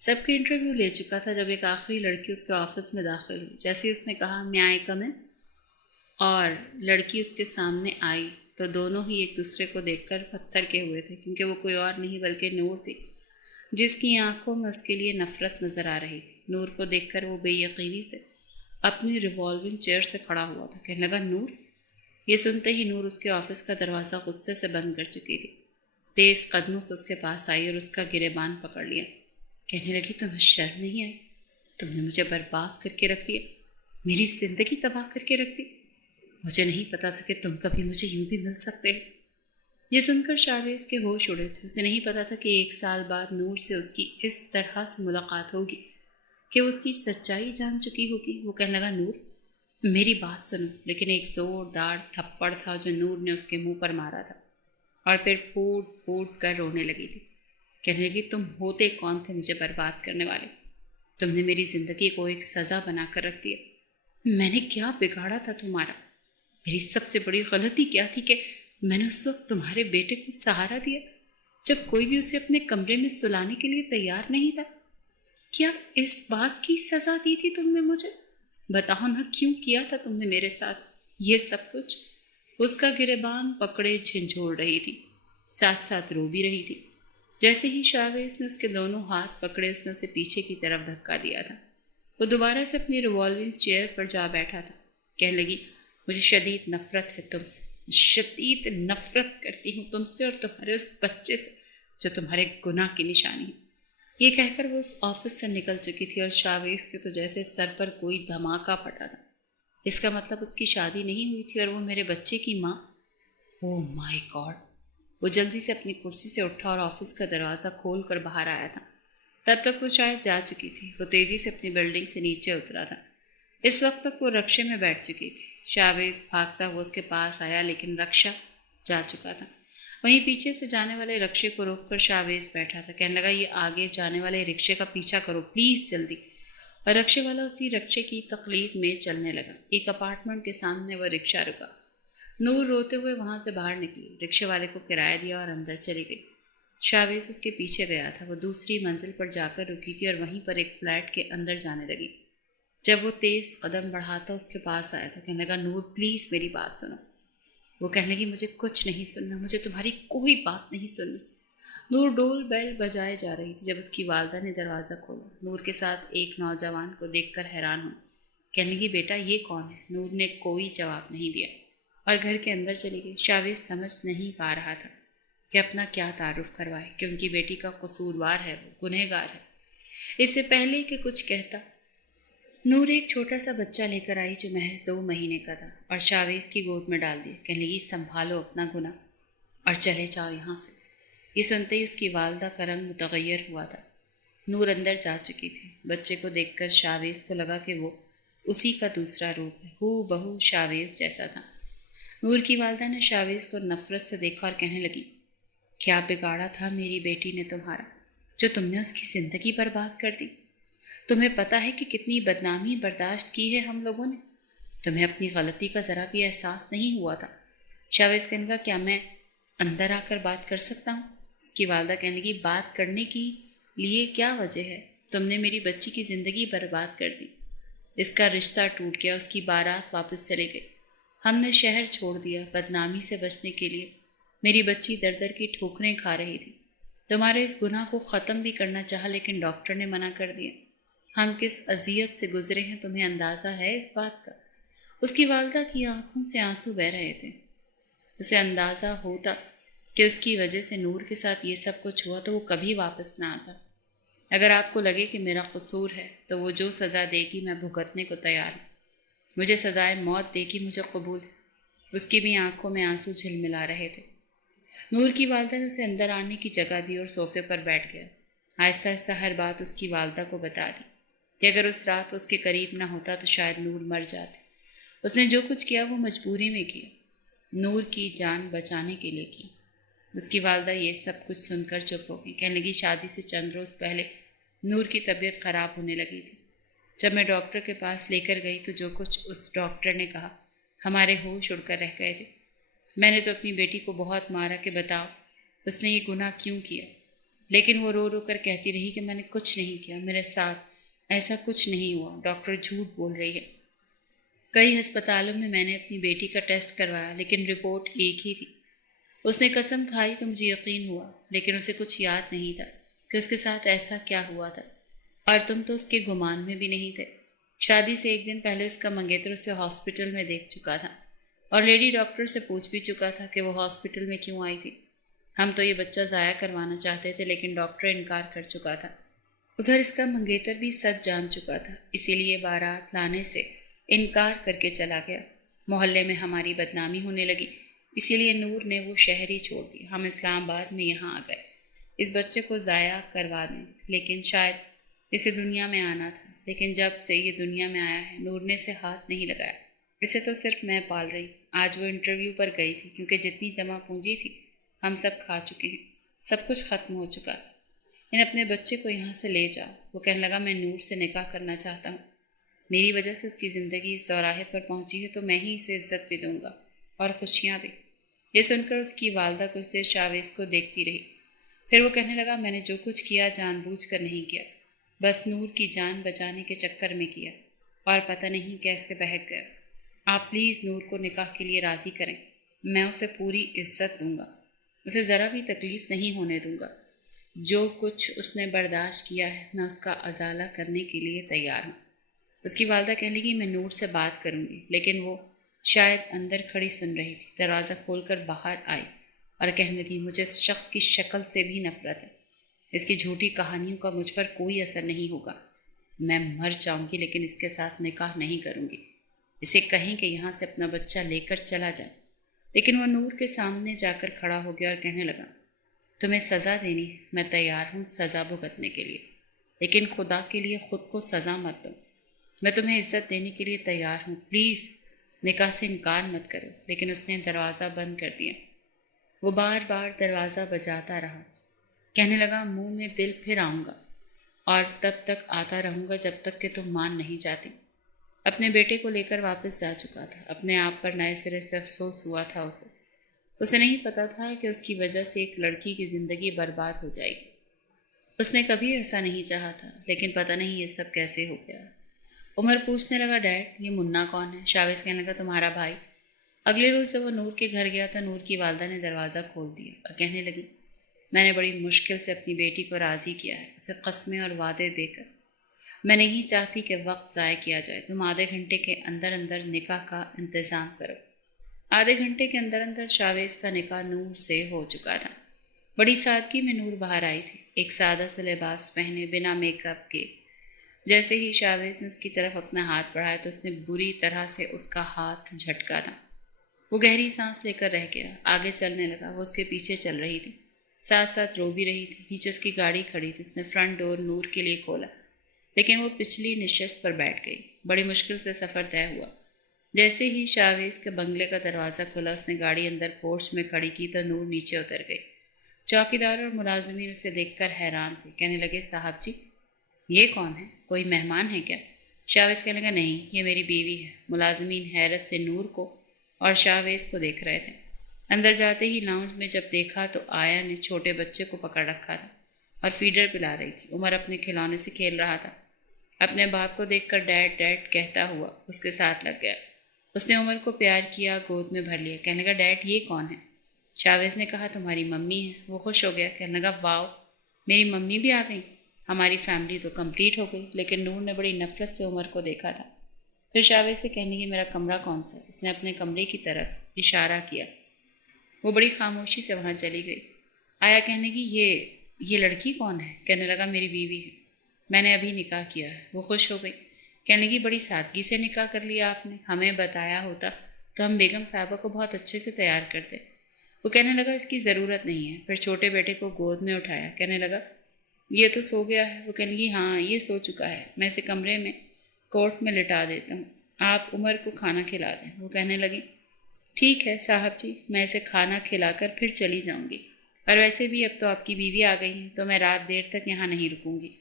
سب کے انٹرویو لے چکا تھا جب ایک آخری لڑکی اس کے آفس میں داخل ہوئی۔ جیسے اس نے کہا میں آئی کم ان، اور لڑکی اس کے سامنے آئی تو دونوں ہی ایک دوسرے کو دیکھ کر پتھر کے ہوئے تھے، کیونکہ وہ کوئی اور نہیں بلکہ نور تھی، جس کی آنکھوں میں اس کے لیے نفرت نظر آ رہی تھی۔ نور کو دیکھ کر وہ بے یقینی سے اپنی ریوالونگ چیئر سے کھڑا ہوا تھا۔ کہنے لگا نور۔ یہ سنتے ہی نور اس کے آفس کا دروازہ غصے سے بند کر چکی تھی، تیز قدموں سے اس کے پاس آئی اور اس کا گریبان پکڑ لیا۔ کہنے لگی تمہیں شرم نہیں آئی؟ تم نے مجھے برباد کر کے رکھ دیا، میری زندگی تباہ کر کے رکھ دی۔ مجھے نہیں پتا تھا کہ تم کبھی مجھے یوں بھی مل سکتے ہو۔ یہ سن کر شاویز کے ہوش اڑے تھے۔ اسے نہیں پتا تھا کہ 1 سال بعد نور سے اس کی اس طرح سے ملاقات ہوگی کہ وہ اس کی سچائی جان چکی ہوگی۔ وہ کہنے لگا نور میری بات سنو، لیکن ایک زوردار تھپڑ تھا جو نور نے اس کے منہ پر مارا تھا، اور پھر پھوٹ پھوٹ کر رونے لگی تھی۔ کہنے لگی تم ہوتے کون تھے مجھے برباد کرنے والے؟ تم نے میری زندگی کو ایک سزا بنا کر رکھ دیا۔ میں نے کیا بگاڑا تھا تمہارا؟ میری سب سے بڑی غلطی کیا تھی کہ میں نے اس وقت تمہارے بیٹے کو سہارا دیا جب کوئی بھی اسے اپنے کمرے میں سلانے کے لیے تیار نہیں تھا؟ کیا اس بات کی سزا دی تھی تم نے مجھے؟ بتاؤ نا، کیوں کیا تھا تم نے میرے ساتھ یہ سب کچھ؟ اس کا گریبان پکڑے جھنجھوڑ رہی تھی، ساتھ ساتھ رو بھی رہی تھی۔ جیسے ہی شاویز نے اس کے دونوں ہاتھ پکڑے، اس نے اسے پیچھے کی طرف دھکا دیا تھا۔ وہ دوبارہ سے اپنی ریوالونگ چیئر پر جا بیٹھا تھا۔ کہنے لگی مجھے شدید نفرت ہے تم سے، شدید نفرت کرتی ہوں تم سے اور تمہارے اس بچے سے جو تمہارے گناہ کی نشانی ہے۔ یہ کہہ کر وہ اس آفس سے نکل چکی تھی، اور شاویز کے تو جیسے سر پر کوئی دھماکہ پھٹا تھا۔ اس کا مطلب اس کی شادی نہیں ہوئی تھی اور وہ میرے بچے کی ماں؟ اوہ مائی گاڈ! وہ جلدی سے اپنی کرسی سے اٹھا اور آفس کا دروازہ کھول کر باہر آیا تھا۔ تب تک وہ شاید جا چکی تھی۔ وہ تیزی سے اپنی بلڈنگ سے نیچے اترا تھا۔ اس وقت تک وہ رکشے میں بیٹھ چکی تھی۔ شاویز بھاگتا ہوا اس کے پاس آیا، لیکن رکشہ جا چکا تھا۔ وہیں پیچھے سے جانے والے رکشے کو روک کر شاویز بیٹھا تھا۔ کہنے لگا یہ آگے جانے والے رکشے کا پیچھا کرو پلیز، جلدی۔ اور رکشے والا اسی رکشے کی تقلید میں چلنے لگا۔ ایک اپارٹمنٹ کے سامنے وہ رکشہ رکا۔ نور روتے ہوئے وہاں سے باہر نکلی، رکشے والے کو کرایہ دیا اور اندر چلی گئی۔ شاویز اس کے پیچھے گیا تھا۔ وہ دوسری منزل پر جا کر رکی تھی اور وہیں پر ایک فلیٹ کے اندر جانے لگی۔ جب وہ تیز قدم بڑھاتا اس کے پاس آیا تھا، کہنے لگا نور پلیز میری بات سنو۔ وہ کہنے لگی مجھے کچھ نہیں سننا، مجھے تمہاری کوئی بات نہیں سننی۔ نور ڈول بیل بجائے جا رہی تھی جب اس کی والدہ نے دروازہ کھولا۔ نور کے ساتھ ایک نوجوان کو دیکھ کر حیران ہوئی۔ کہنے لگی بیٹا یہ کون ہے؟ نور نے کوئی جواب نہیں دیا اور گھر کے اندر چلی گئی۔ شاویز سمجھ نہیں پا رہا تھا کہ اپنا کیا تعارف کروائے، کہ ان کی بیٹی کا قصوروار ہے، وہ گنہگار ہے۔ اس سے پہلے کہ کچھ کہتا، نور ایک چھوٹا سا بچہ لے کر آئی جو محض 2 مہینے کا تھا، اور شاویز کی گود میں ڈال دیا۔ کہنے لگی سنبھالو اپنا گناہ اور چلے جاؤ یہاں سے۔ یہ سنتے ہی اس کی والدہ کا رنگ متغیر ہوا تھا۔ نور اندر جا چکی تھی۔ بچے کو دیکھ کر شاویز کو لگا کہ وہ اسی کا دوسرا روپ ہے، ہو بہو شاویز جیسا تھا۔ نور کی والدہ نے شاویز کو نفرت سے دیکھا اور کہنے لگی کیا بگاڑا تھا میری بیٹی نے تمہارا جو تم نے اس کی زندگی برباد کر دی؟ تمہیں پتہ ہے کہ کتنی بدنامی برداشت کی ہے ہم لوگوں نے؟ تمہیں اپنی غلطی کا ذرا بھی احساس نہیں ہوا تھا؟ شاویز کہنے لگا کیا میں اندر آ کر بات کر سکتا ہوں؟ اس کی والدہ کہنے لگی بات کرنے کی لیے کیا وجہ ہے؟ تم نے میری بچی کی زندگی برباد کر دی، اس کا رشتہ ٹوٹ گیا، اس کی بارات واپس چلے گئی، ہم نے شہر چھوڑ دیا بدنامی سے بچنے کے لیے۔ میری بچی در در کی ٹھوکریں کھا رہی تھی۔ تمہارے اس گناہ کو ختم بھی کرنا چاہا لیکن ڈاکٹر نے منع کر دیا۔ ہم کس اذیت سے گزرے ہیں تمہیں اندازہ ہے اس بات کا؟ اس کی والدہ کی آنکھوں سے آنسو بہہ رہے تھے۔ اسے اندازہ ہوتا کہ اس کی وجہ سے نور کے ساتھ یہ سب کچھ ہوا تو وہ کبھی واپس نہ آتا۔ اگر آپ کو لگے کہ میرا قصور ہے تو وہ جو سزا دے گی میں بھگتنے کو تیار ہوں۔ مجھے سزائے موت دے گی، مجھے قبول ہے۔ اس کی بھی آنکھوں میں آنسو جھلملا رہے تھے۔ نور کی والدہ نے اسے اندر آنے کی جگہ دی اور صوفے پر بیٹھ گیا۔ آہستہ آہستہ ہر بات اس کی والدہ کو بتا دی کہ اگر اس رات اس کے قریب نہ ہوتا تو شاید نور مر جاتے۔ اس نے جو کچھ کیا وہ مجبوری میں کیا، نور کی جان بچانے کے لیے کی۔ اس کی والدہ یہ سب کچھ سن کر چپ ہو گئی۔ کہنے لگی شادی سے چند روز پہلے نور کی طبیعت خراب ہونے لگی تھی۔ جب میں ڈاکٹر کے پاس لے کر گئی تو جو کچھ اس ڈاکٹر نے کہا ہمارے ہوش اڑ کر رہ گئے تھے۔ میں نے تو اپنی بیٹی کو بہت مارا کہ بتاؤ اس نے یہ گناہ کیوں کیا، لیکن وہ رو رو کر کہتی رہی کہ میں نے کچھ نہیں کیا، میرے ساتھ ایسا کچھ نہیں ہوا، ڈاکٹر جھوٹ بول رہی ہے۔ کئی ہسپتالوں میں نے اپنی بیٹی کا ٹیسٹ کروایا لیکن رپورٹ ایک ہی تھی۔ اس نے قسم کھائی تو مجھے یقین ہوا، لیکن اسے کچھ یاد نہیں تھا کہ اس کے ساتھ ایسا کیا ہوا تھا، اور تم تو اس کے گمان میں بھی نہیں تھے۔ شادی سے ایک دن پہلے اس کا منگیتر اسے ہاسپٹل میں دیکھ چکا تھا اور لیڈی ڈاکٹر سے پوچھ بھی چکا تھا کہ وہ ہاسپٹل میں کیوں آئی تھی۔ ہم تو یہ بچہ ضائع کروانا چاہتے تھے لیکن ڈاکٹر انکار کر چکا تھا۔ ادھر اس کا منگیتر بھی سچ جان چکا تھا، اسی لیے بارات لانے سے انکار کر کے چلا گیا۔ محلے میں ہماری بدنامی ہونے لگی، اسی لیے نور نے وہ شہر ہی چھوڑ دی۔ ہم اسلام آباد میں یہاں آ گئے اس بچے کو ضائع کروا دیں، لیکن شاید اسے دنیا میں آنا تھا، لیکن جب سے یہ دنیا میں آیا ہے نور نے اسے ہاتھ نہیں لگایا۔ اسے تو صرف میں پال رہی۔ آج وہ انٹرویو پر گئی تھی کیونکہ جتنی جمع پونجی تھی ہم سب کھا چکے ہیں، سب کچھ ختم ہو چکا۔ اپنے بچے کو یہاں سے لے جاؤ۔ وہ کہنے لگا میں نور سے نکاح کرنا چاہتا ہوں، میری وجہ سے اس کی زندگی اس دوراہے پر پہنچی ہے تو میں ہی اسے عزت بھی دوں گا اور خوشیاں بھی۔ یہ سن کر اس کی والدہ کچھ دیر شاویز کو دیکھتی رہی، پھر وہ کہنے لگا میں نے جو کچھ کیا جان بوجھ کر نہیں کیا، بس نور کی جان بچانے کے چکر میں کیا اور پتہ نہیں کیسے بہک گیا۔ آپ پلیز نور کو نکاح کے لیے راضی کریں، میں اسے پوری عزت دوں گا، اسے ذرا بھی تکلیف نہیں ہونے دوں گا۔ جو کچھ اس نے برداشت کیا ہے میں اس کا ازالہ کرنے کے لیے تیار ہوں۔ اس کی والدہ کہنے لگی میں نور سے بات کروں گی، لیکن وہ شاید اندر کھڑی سن رہی تھی۔ دروازہ کھول کر باہر آئی اور کہنے لگی مجھے اس شخص کی شکل سے بھی نفرت ہے، اس کی جھوٹی کہانیوں کا مجھ پر کوئی اثر نہیں ہوگا۔ میں مر جاؤں گی لیکن اس کے ساتھ نکاح نہیں کروں گی۔ اسے کہیں کہ یہاں سے اپنا بچہ لے کر چلا جائے، لیکن وہ نور کے سامنے جا کر کھڑا ہو گیا اور کہنے لگا تمہیں سزا دینی ہے، میں تیار ہوں سزا بھگتنے کے لیے، لیکن خدا کے لیے خود کو سزا مت دو۔ میں تمہیں عزت دینے کے لیے تیار ہوں، پلیز نکاح سے انکار مت کرو۔ لیکن اس نے دروازہ بند کر دیا۔ وہ بار بار دروازہ بجاتا رہا، کہنے لگا منہ میں دل پھر آؤں گا اور تب تک آتا رہوں گا جب تک کہ تم مان نہیں جاتی۔ اپنے بیٹے کو لے کر واپس جا چکا تھا، اپنے آپ پر نئے سرے سے افسوس ہوا تھا اسے نہیں پتا تھا کہ اس کی وجہ سے ایک لڑکی کی زندگی برباد ہو جائے گی۔ اس نے کبھی ایسا نہیں چاہا تھا، لیکن پتہ نہیں یہ سب کیسے ہو گیا۔ عمر پوچھنے لگا ڈیڈ یہ منا کون ہے؟ شاویز کہنے لگا تمہارا بھائی۔ اگلے روز جب وہ نور کے گھر گیا تو نور کی والدہ نے دروازہ کھول دیا اور کہنے لگی میں نے بڑی مشکل سے اپنی بیٹی کو راضی کیا ہے، اسے قسمیں اور وعدے دے کر۔ میں نہیں چاہتی کہ وقت ضائع کیا جائے، تم آدھے گھنٹے کے اندر اندر نکاح کا انتظام کرو۔ آدھے گھنٹے کے اندر اندر شاویز کا نکاح نور سے ہو چکا تھا۔ بڑی سادگی میں نور باہر آئی تھی، ایک سادہ سا لباس پہنے، بنا میک اپ کے۔ جیسے ہی شاویز نے اس کی طرف اپنا ہاتھ بڑھایا تو اس نے بری طرح سے اس کا ہاتھ جھٹکا تھا۔ وہ گہری سانس لے کر رہ گیا، آگے چلنے لگا۔ وہ اس کے پیچھے چل رہی تھی، ساتھ ساتھ رو بھی رہی تھی۔ نیچے اس کی گاڑی کھڑی تھی، اس نے فرنٹ ڈور نور کے لیے کھولا، لیکن وہ پچھلی نشست پر بیٹھ گئی۔ بڑی مشکل سے سفر طے ہوا۔ جیسے ہی شاویز کے بنگلے کا دروازہ کھلا اس نے گاڑی اندر پورچ میں کھڑی کی تو نور نیچے اتر گئی۔ چوکیدار اور ملازمین اسے دیکھ کر حیران تھے، کہنے لگے صاحب جی یہ کون ہے، کوئی مہمان ہے کیا؟ شاویز کہنے لگا نہیں یہ میری بیوی ہے۔ ملازمین حیرت سے نور کو اور شاویز کو دیکھ رہے تھے۔ اندر جاتے ہی لاؤنج میں جب دیکھا تو آیا نے چھوٹے بچے کو پکڑ رکھا تھا اور فیڈر پلا رہی تھی۔ عمر اپنے کھلونے سے کھیل رہا تھا، اپنے باپ کو دیکھ کر ڈیڈ ڈیڈ کہتا ہوا اس کے ساتھ لگ گیا۔ اس نے عمر کو پیار کیا، گود میں بھر لیا، کہنے لگا ڈیڈ یہ کون ہے؟ شاویز نے کہا تمہاری ممی ہے۔ وہ خوش ہو گیا، کہنے لگا واو میری ممی بھی آ گئی، ہماری فیملی تو کمپلیٹ ہو گئی۔ لیکن نور نے بڑی نفرت سے عمر کو دیکھا تھا۔ پھر شاویز سے کہنے لگی میرا کمرہ کون سا ہے؟ اس نے اپنے کمرے کی طرف اشارہ کیا۔ وہ بڑی خاموشی سے وہاں چلی گئی۔ آیا کہنے کی یہ لڑکی کون ہے؟ کہنے لگا میری بیوی ہے، میں نے ابھی نکاح کیا ہے۔ وہ خوش ہو گئی، کہنے لگی بڑی سادگی سے نکاح کر لیا آپ نے، ہمیں بتایا ہوتا تو ہم بیگم صاحبہ کو بہت اچھے سے تیار کرتے۔ وہ کہنے لگا اس کی ضرورت نہیں ہے۔ پھر چھوٹے بیٹے کو گود میں اٹھایا، کہنے لگا یہ تو سو گیا ہے۔ وہ کہنے لگی ہاں یہ سو چکا ہے، میں اسے کمرے میں کوٹ میں لٹا دیتا ہوں، آپ عمر کو کھانا کھلا دیں۔ وہ کہنے لگی ٹھیک ہے صاحب جی، میں اسے کھانا کھلا کر پھر چلی جاؤں گی، اور ویسے بھی اب تو آپ کی بیوی آ گئی ہیں تو میں رات دیر تک یہاں نہیں رکوں گی،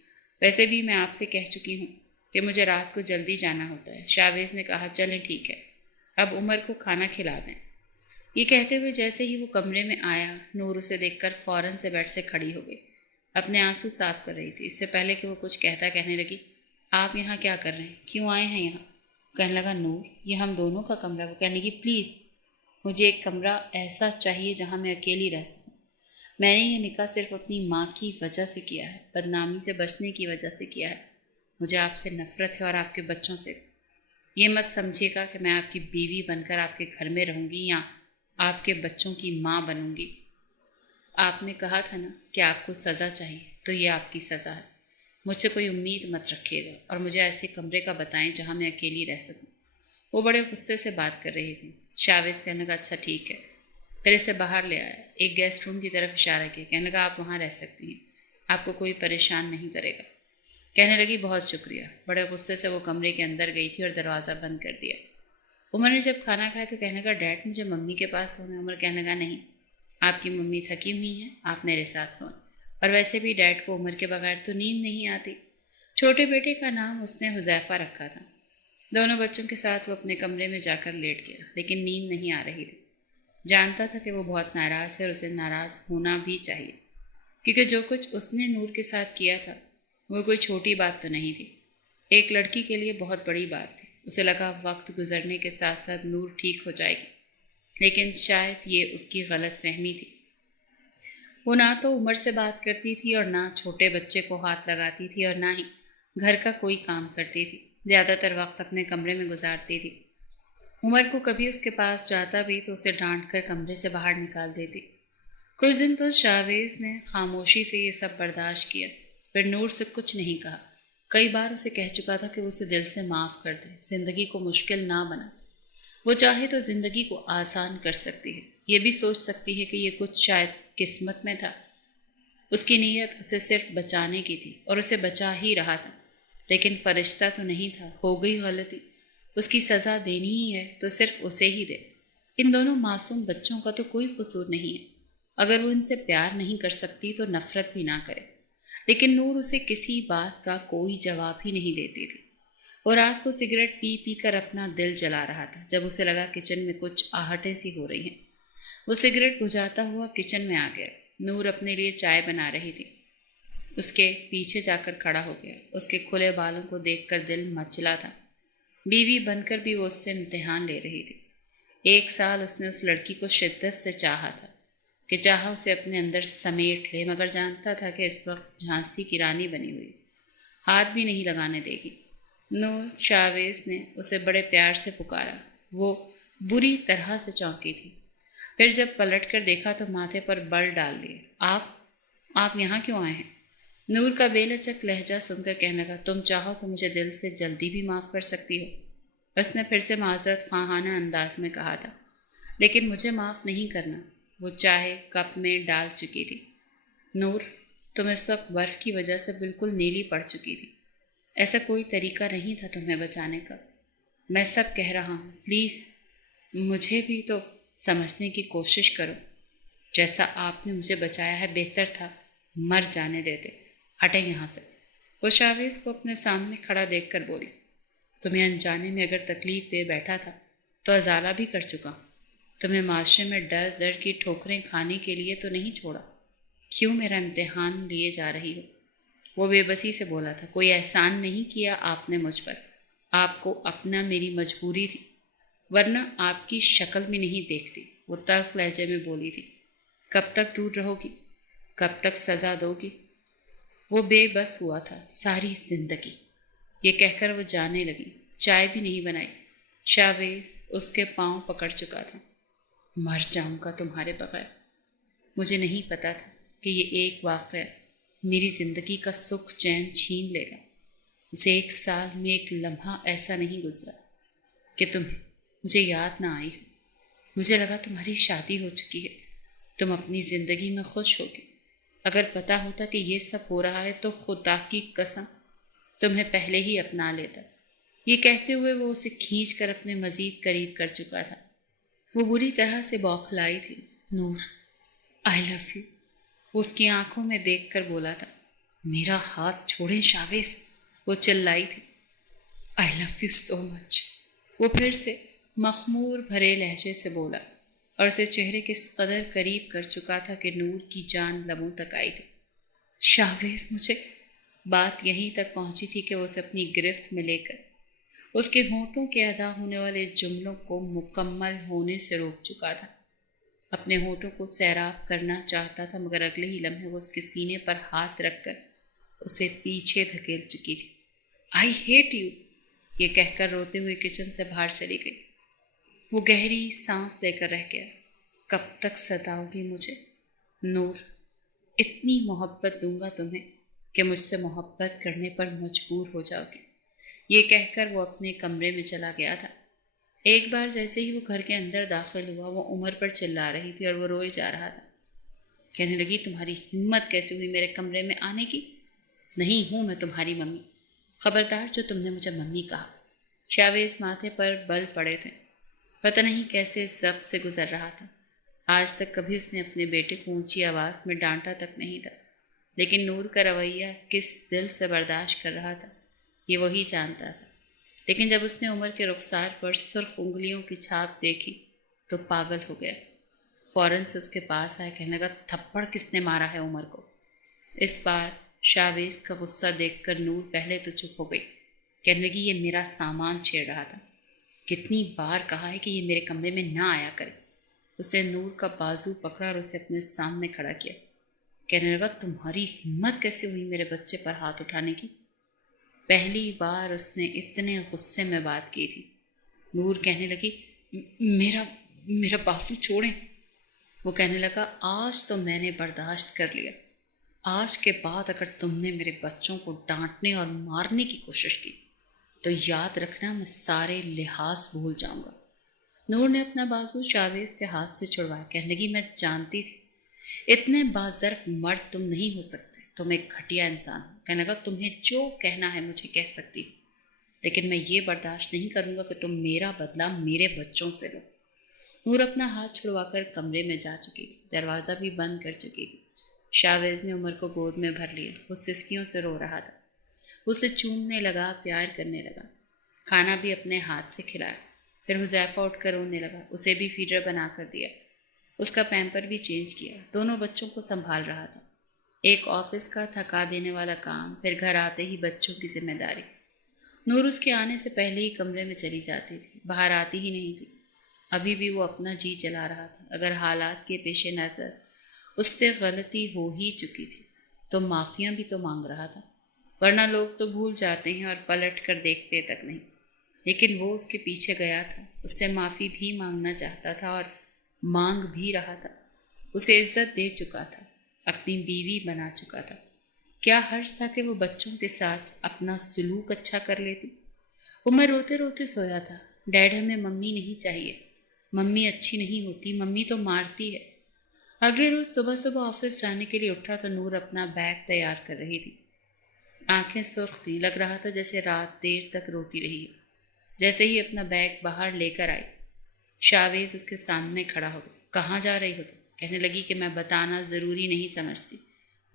ویسے بھی میں آپ سے کہہ چکی ہوں کہ مجھے رات کو جلدی جانا ہوتا ہے۔ شاویز نے کہا چلیں ٹھیک ہے، اب عمر کو کھانا کھلا دیں۔ یہ کہتے ہوئے جیسے ہی وہ کمرے میں آیا، نور اسے دیکھ کر فوراً سے بیڈ سے کھڑی ہو گئی۔ اپنے آنسو صاف کر رہی تھی۔ اس سے پہلے کہ وہ کچھ کہتا کہنے لگی، آپ یہاں کیا کر رہے ہیں؟ کیوں آئے ہیں یہاں؟ کہنے لگا، نور یہ ہم دونوں کا کمرہ۔ وہ کہنے لگی، پلیز مجھے ایک کمرہ ایسا چاہیے جہاں میں اکیلی رہ سکوں۔ میں نے یہ نکاح صرف اپنی ماں کی وجہ سے کیا ہے، بدنامی سے بچنے کی وجہ سے کیا ہے۔ مجھے آپ سے نفرت ہے اور آپ کے بچوں سے۔ یہ مت سمجھیے گا کہ میں آپ کی بیوی بن کر آپ کے گھر میں رہوں گی یا آپ کے بچوں کی ماں بنوں گی۔ آپ نے کہا تھا نا کہ آپ کو سزا چاہیے، تو یہ آپ کی سزا ہے۔ مجھ سے کوئی امید مت رکھیے گا اور مجھے ایسے کمرے کا بتائیں جہاں میں اکیلی رہ سکوں۔ وہ بڑے غصے سے بات کر رہی تھی۔ شاویز کہنے لگا، اچھا ٹھیک ہے۔ پھر اسے باہر لے آیا، ایک گیسٹ روم کی طرف اشارہ کیا۔ کہنے لگا، آپ وہاں رہ سکتی ہیں، آپ کو کوئی پریشان نہیں کرے گا۔ کہنے لگی، بہت شکریہ۔ بڑے غصے سے وہ کمرے کے اندر گئی تھی اور دروازہ بند کر دیا۔ عمر نے جب کھانا کھایا تو کہنے لگا، ڈیڈ مجھے ممی کے پاس سونا ہے۔ عمر کہنے لگا، نہیں، آپ کی ممی تھکی ہوئی ہیں، آپ میرے ساتھ سوئیں۔ اور ویسے بھی ڈیڈ کو عمر کے بغیر تو نیند نہیں آتی۔ چھوٹے بیٹے کا نام اس نے حذیفہ رکھا تھا۔ دونوں بچوں کے ساتھ وہ اپنے کمرے میں جا کر لیٹ گیا، لیکن نیند نہیں آ رہی تھی۔ جانتا تھا کہ وہ بہت ناراض ہے اور اسے ناراض ہونا بھی چاہیے، کیونکہ جو کچھ اس نے نور کے ساتھ کیا تھا وہ کوئی چھوٹی بات تو نہیں تھی، ایک لڑکی کے لیے بہت بڑی بات تھی۔ اسے لگا وقت گزرنے کے ساتھ ساتھ نور ٹھیک ہو جائے گی، لیکن شاید یہ اس کی غلط فہمی تھی۔ وہ نہ تو عمر سے بات کرتی تھی اور نہ چھوٹے بچے کو ہاتھ لگاتی تھی اور نہ ہی گھر کا کوئی کام کرتی تھی۔ زیادہ تر وقت اپنے کمرے میں گزارتی تھی۔ عمر کو کبھی اس کے پاس جاتا بھی تو اسے ڈانٹ کر کمرے سے باہر نکال دیتی۔ کچھ دن تو شاویز نے خاموشی سے یہ سب برداشت کیا، پھر نور سے کچھ نہیں کہا۔ کئی بار اسے کہہ چکا تھا کہ وہ اسے دل سے معاف کر دے، زندگی کو مشکل نہ بنا۔ وہ چاہے تو زندگی کو آسان کر سکتی ہے، یہ بھی سوچ سکتی ہے کہ یہ کچھ شاید قسمت میں تھا۔ اس کی نیت اسے صرف بچانے کی تھی اور اسے بچا ہی رہا تھا، لیکن فرشتہ تو نہیں تھا۔ ہو گئی غلطی، اس کی سزا دینی ہی ہے تو صرف اسے ہی دے۔ ان دونوں معصوم بچوں کا تو کوئی قصور نہیں ہے۔ اگر وہ ان سے پیار نہیں کر سکتی تو نفرت بھی نہ کرے۔ لیکن نور اسے کسی بات کا کوئی جواب ہی نہیں دیتی تھی۔ وہ رات کو سگریٹ پی پی کر اپنا دل جلا رہا تھا۔ جب اسے لگا کچن میں کچھ آہٹیں سی ہو رہی ہیں، وہ سگریٹ بجھاتا ہوا کچن میں آ گیا۔ نور اپنے لیے چائے بنا رہی تھی۔ اس کے پیچھے جا کر کھڑا ہو گیا۔ اس کے کھلے بالوں کو دیکھ کر دل مچلا تھا۔ بیوی بن کر بھی وہ اس سے امتحان لے رہی تھی۔ 1 سال اس نے اس لڑکی کو شدت سے چاہا تھا کہ چاہا اسے اپنے اندر سمیٹ لے، مگر جانتا تھا کہ اس وقت جھانسی کی رانی بنی ہوئی، ہاتھ بھی نہیں لگانے دے گی۔ نور شاویز نے اسے بڑے پیار سے پکارا۔ وہ بری طرح سے چونکی تھی۔ پھر جب پلٹ کر دیکھا تو ماتھے پر بل ڈال لیے۔ آپ یہاں کیوں آئے ہیں؟ نور کا بے لچک لہجہ سن کر کہنے لگا، تم چاہو تو مجھے دل سے جلدی بھی معاف کر سکتی ہو۔ اس نے پھر سے معذرت خواہانہ انداز میں کہا تھا، لیکن مجھے معاف نہیں کرنا۔ وہ چائے کپ میں ڈال چکی تھی۔ نور، تم اس وقت برف کی وجہ سے بالکل نیلی پڑ چکی تھی۔ ایسا کوئی طریقہ نہیں تھا تمہیں بچانے کا۔ میں سب کہہ رہا ہوں، پلیز مجھے بھی تو سمجھنے کی کوشش کرو۔ جیسا آپ نے مجھے بچایا ہے بہتر تھا مر جانے دیتے۔ ہٹیں یہاں سے۔ وہ شاویز کو اپنے سامنے کھڑا دیکھ کر بولی، تمہیں انجانے میں اگر تکلیف دے بیٹھا تھا تو ازالہ بھی کر چکا ہوں۔ تمہیں معاشرے میں ڈر ڈر کی ٹھوکریں کھانے کے لیے تو نہیں چھوڑا۔ کیوں میرا امتحان لیے جا رہی ہو؟ وہ بے بسی سے بولا تھا، کوئی احسان نہیں کیا آپ نے مجھ پر، آپ کو اپنا میری مجبوری تھی، ورنہ آپ کی شکل بھی نہیں دیکھتی۔ وہ تلخ لہجے میں بولی تھی، کب تک دور رہو گی؟ کب تک سزا دو گی؟ وہ بے بس ہوا تھا ساری زندگی۔ یہ کہہ کر وہ جانے لگی۔ چائے بھی نہیں بنائی۔ شاویز اس کے پاؤں پکڑ چکا تھا۔ مر جاؤں گا تمہارے بغیر۔ مجھے نہیں پتا تھا کہ یہ ایک واقعہ میری زندگی کا سکھ چین چھین لے گا۔ اسے 1 سال میں ایک لمحہ ایسا نہیں گزرا کہ تم مجھے یاد نہ آئی ہو۔ مجھے لگا تمہاری شادی ہو چکی ہے، تم اپنی زندگی میں خوش ہوگی۔ اگر پتا ہوتا کہ یہ سب ہو رہا ہے تو خدا کی قسم تمہیں پہلے ہی اپنا لیتا۔ یہ کہتے ہوئے وہ اسے کھینچ کر اپنے مزید قریب کر چکا تھا۔ وہ بری طرح سے بوکھلائی تھی۔ نور، آئی لو یو، وہ اس کی آنکھوں میں دیکھ کر بولا تھا۔ میرا ہاتھ چھوڑیں شاویز، وہ چلائی تھی۔ آئی لو یو سو مچ، وہ پھر سے مخمور بھرے لہجے سے بولا۔ اور اسے چہرے کے اس قدر قریب کر چکا تھا کہ نور کی جان لبوں تک آئی تھی۔ شاویز مجھے، بات یہیں تک پہنچی تھی کہ وہ اسے اپنی گرفت میں لے کر اس کے ہونٹوں کے ادا ہونے والے جملوں کو مکمل ہونے سے روک چکا تھا۔ اپنے ہونٹوں کو سیراب کرنا چاہتا تھا، مگر اگلے ہی لمحے وہ اس کے سینے پر ہاتھ رکھ کر اسے پیچھے دھکیل چکی تھی۔ آئی ہیٹ یو، یہ کہہ کر روتے ہوئے کچن سے باہر چلی گئی۔ وہ گہری سانس لے کر رہ گیا۔ کب تک ستاؤ گی مجھے نور؟ اتنی محبت دوں گا تمہیں کہ مجھ سے محبت کرنے پر مجبور ہو جاؤ گی، یہ کہہ کر وہ اپنے کمرے میں چلا گیا تھا۔ ایک بار جیسے ہی وہ گھر کے اندر داخل ہوا، وہ عمر پر چلا رہی تھی اور وہ روئے جا رہا تھا۔ کہنے لگی، تمہاری ہمت کیسے ہوئی میرے کمرے میں آنے کی؟ نہیں ہوں میں تمہاری ممی، خبردار جو تم نے مجھے ممی کہا۔ شاویز ماتھے پر بل پڑے تھے، پتہ نہیں کیسے ضبط سے گزر رہا تھا۔ آج تک کبھی اس نے اپنے بیٹے کو اونچی آواز میں ڈانٹا تک نہیں تھا، لیکن نور کا رویہ کس دل سے برداشت کر رہا تھا یہ وہی جانتا تھا۔ لیکن جب اس نے عمر کے رخسار پر سرخ انگلیوں کی چھاپ دیکھی تو پاگل ہو گیا۔ فوراً سے اس کے پاس آئے، کہنے لگا، تھپڑ کس نے مارا ہے عمر کو؟ اس بار شاویز کا غصہ دیکھ کر نور پہلے تو چپ ہو گئی، کہنے لگی، یہ میرا سامان چھیڑ رہا تھا، کتنی بار کہا ہے کہ یہ میرے کمرے میں نہ آیا کرے۔ اس نے نور کا بازو پکڑا اور اسے اپنے سامنے کھڑا کیا، کہنے لگا، تمہاری ہمت کیسے ہوئی میرے بچے پر ہاتھ اٹھانے کی؟ پہلی بار اس نے اتنے غصے میں بات کی تھی۔ نور کہنے لگی، میرا بازو چھوڑیں۔ وہ کہنے لگا، آج تو میں نے برداشت کر لیا، آج کے بعد اگر تم نے میرے بچوں کو ڈانٹنے اور مارنے کی کوشش کی تو یاد رکھنا میں سارے لحاظ بھول جاؤں گا۔ نور نے اپنا بازو شاویز کے ہاتھ سے چھڑوایا، کہنے لگی، میں جانتی تھی اتنے باظرف مرد تم نہیں ہو سکتے، تم ایک گھٹیا انسان ہو۔ کہنے لگا، تمہیں جو کہنا ہے مجھے کہہ سکتی، لیکن میں یہ برداشت نہیں کروں گا کہ تم میرا بدلہ میرے بچوں سے لو۔ نور اپنا ہاتھ چھڑوا کر کمرے میں جا چکی تھی، دروازہ بھی بند کر چکی تھی۔ شاویز نے عمر کو گود میں بھر لیا، وہ سسکیوں سے رو رہا تھا۔ اسے چومنے لگا، پیار کرنے لگا، کھانا بھی اپنے ہاتھ سے کھلایا۔ پھر حذیفہ اٹھ کر رونے لگا، اسے بھی فیڈر بنا کر دیا، اس کا پیمپر بھی چینج کیا، دونوں بچوں کو سنبھال رہا تھا۔ ایک آفس کا تھکا دینے والا کام، پھر گھر آتے ہی بچوں کی ذمہ داری۔ نور اس کے آنے سے پہلے ہی کمرے میں چلی جاتی تھی، باہر آتی ہی نہیں تھی۔ ابھی بھی وہ اپنا جی چلا رہا تھا، اگر حالات کے پیش نظر اس سے غلطی ہو ہی چکی تھی تو معافیاں بھی تو مانگ رہا تھا، ورنہ لوگ تو بھول جاتے ہیں اور پلٹ کر دیکھتے تک نہیں۔ لیکن وہ اس کے پیچھے گیا تھا، اس سے معافی بھی مانگنا چاہتا تھا اور مانگ بھی رہا تھا۔ اسے عزت دے چکا تھا، اپنی بیوی بنا چکا تھا، کیا حرج تھا کہ وہ بچوں کے ساتھ اپنا سلوک اچھا کر لیتی؟ وہ میں روتے روتے سویا تھا، ڈیڈ ہمیں ممی نہیں چاہیے، ممی اچھی نہیں ہوتی، ممی تو مارتی ہے۔ اگلے روز صبح صبح آفس جانے کے لیے اٹھا تو نور اپنا بیگ تیار کر رہی تھی، آنکھیں سرخ تھیں، لگ رہا تھا جیسے رات دیر تک روتی رہی ہے۔ جیسے ہی اپنا بیگ باہر لے کر آئی، شاویز اس کے سامنے کھڑا ہو گیا۔ کہاں جا رہی ہو تم؟ کہنے لگی کہ میں بتانا ضروری نہیں سمجھتی،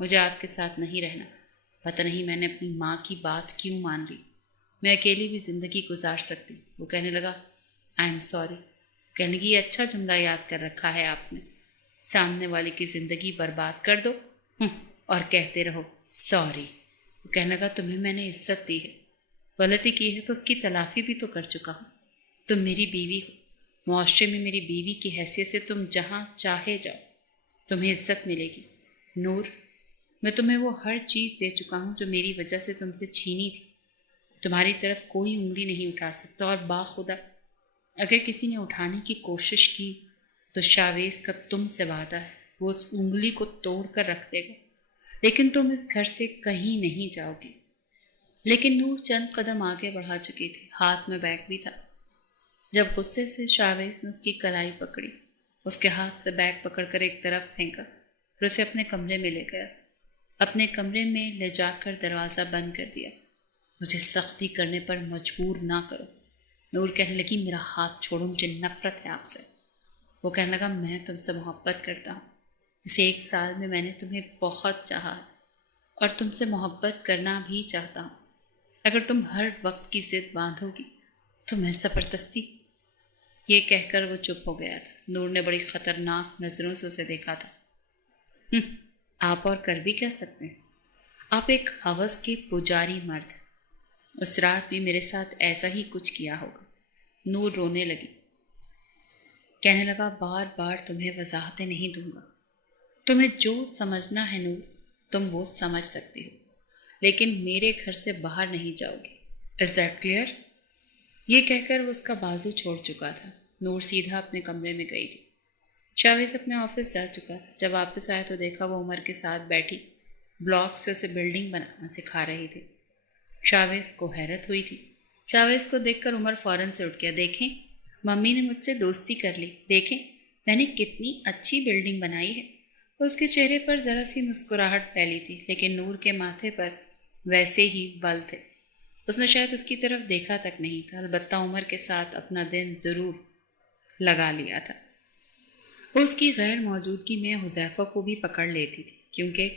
مجھے آپ کے ساتھ نہیں رہنا۔ پتہ نہیں میں نے اپنی ماں کی بات کیوں مان لی، میں اکیلی بھی زندگی گزار سکتی۔ وہ کہنے لگا، آئی ایم سوری۔ کہنے لگی، یہ اچھا جملہ یاد کر رکھا ہے آپ نے، سامنے والے کی زندگی برباد کر دو اور کہتے رہو سوری۔ وہ کہنے لگا، تمہیں میں نے عزت دی ہے، غلطی کی ہے تو اس کی تلافی بھی تو کر چکا ہوں، تم میری بیوی ہو، معاشرے میں میری بیوی کی حیثیت سے تم جہاں چاہے جاؤ، تمہیں عزت ملے گی۔ نور، میں تمہیں وہ ہر چیز دے چکا ہوں جو میری وجہ سے تم سے چھینی تھی، تمہاری طرف کوئی انگلی نہیں اٹھا سکتا، اور باخدا اگر کسی نے اٹھانے کی کوشش کی تو شاویز کا تم سے وعدہ ہے وہ اس انگلی کو توڑ کر رکھ دے گا، لیکن تم اس گھر سے کہیں نہیں جاؤ گی۔ لیکن نور چند قدم آگے بڑھا چکی تھی، ہاتھ میں بیگ بھی تھا۔ جب غصے سے شاویز نے اس کی کلائی پکڑی، اس کے ہاتھ سے بیگ پکڑ کر ایک طرف پھینکا، پھر اسے اپنے کمرے میں لے گیا، اپنے کمرے میں لے جا کر دروازہ بند کر دیا۔ مجھے سختی کرنے پر مجبور نہ کرو۔ نور کہنے لگی، میرا ہاتھ چھوڑو، مجھے نفرت ہے آپ سے۔ وہ کہنے لگا، میں تم سے محبت کرتا ہوں، اس 1 سال میں نے تمہیں بہت چاہا ہے اور تم سے محبت کرنا بھی چاہتا ہوں۔ اگر تم ہر وقت کی ضد باندھو گی تو میں زبردستی یہ کہہ کر وہ چپ ہو گیا تھا۔ نور نے بڑی خطرناک نظروں سے اسے دیکھا تھا۔ آپ اور کر بھی کیا سکتے ہیں؟ آپ ایک ہوس کے پجاری مرد ہیں۔ اس رات بھی میرے ساتھ ایسا ہی کچھ کیا ہوگا۔ نور رونے لگی، کہنے لگا بار بار تمہیں وضاحتیں نہیں دوں گا۔ تمہیں جو سمجھنا ہے نور، تم وہ سمجھ سکتی ہو، لیکن میرے گھر سے باہر نہیں جاؤ گی۔ Is that clear? یہ کہہ کر وہ اس کا بازو چھوڑ چکا تھا۔ نور سیدھا اپنے کمرے میں گئی تھی۔ شاویز اپنے آفس جا چکا تھا۔ جب واپس آیا تو دیکھا وہ عمر کے ساتھ بیٹھی بلاک سے اسے بلڈنگ بنانا سکھا رہی تھی۔ شاویز کو حیرت ہوئی تھی۔ شاویز کو دیکھ کر عمر فوراً سے اٹھ گیا۔ دیکھیں، ممی نے مجھ سے دوستی کر لی۔ دیکھیں میں نے کتنی اچھی بلڈنگ بنائی ہے۔ اس کے چہرے پر ذرا سی مسکراہٹ پھیلی تھی، لیکن نور کے ماتھے پر ویسے ہی بل تھے۔ اس نے شاید اس کی طرف دیکھا تک نہیں تھا، البتہ عمر کے ساتھ اپنا دن ضرور لگا لیا تھا۔ وہ اس کی غیر موجودگی میں حذیفہ کو بھی پکڑ لیتی تھی، کیونکہ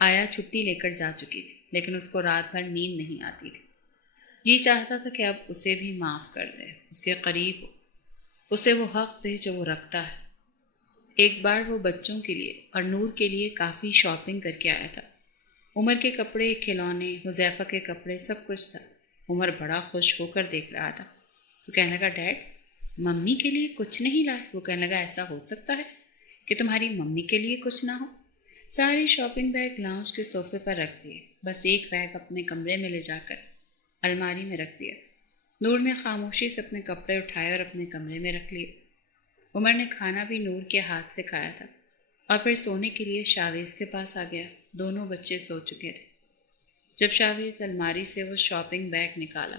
آیا چھٹی لے کر جا چکی تھی، لیکن اس کو رات بھر نیند نہیں آتی تھی۔ یہ چاہتا تھا کہ اب اسے بھی معاف کر دے، اس کے قریب ہو، اسے وہ حق دے جو وہ رکھتا ہے۔ ایک بار وہ بچوں کے لیے اور نور کے لیے کافی شاپنگ کر کے آیا تھا۔ عمر کے کپڑے، کھلونے، حذیفہ کے کپڑے، سب کچھ تھا۔ عمر بڑا خوش ہو کر دیکھ رہا تھا۔ تو کہنے لگا ڈیڈ، ممی کے لیے کچھ نہیں لائے؟ وہ کہنے لگا ایسا ہو سکتا ہے کہ تمہاری ممی کے لیے کچھ نہ ہو؟ ساری شاپنگ بیگ لاؤنج کے صوفے پر رکھ دیے، بس ایک بیگ اپنے کمرے میں لے جا کر الماری میں رکھ دیا۔ نور نے خاموشی سے اپنے کپڑے اٹھائے اور اپنے کمرے میں رکھ لیے۔ عمر نے کھانا بھی نور کے ہاتھ سے کھایا تھا اور پھر سونے کے لیے شاویز کے پاس آ گیا۔ دونوں بچے سو چکے تھے۔ جب شاویز الماری سے وہ شاپنگ بیگ نکالا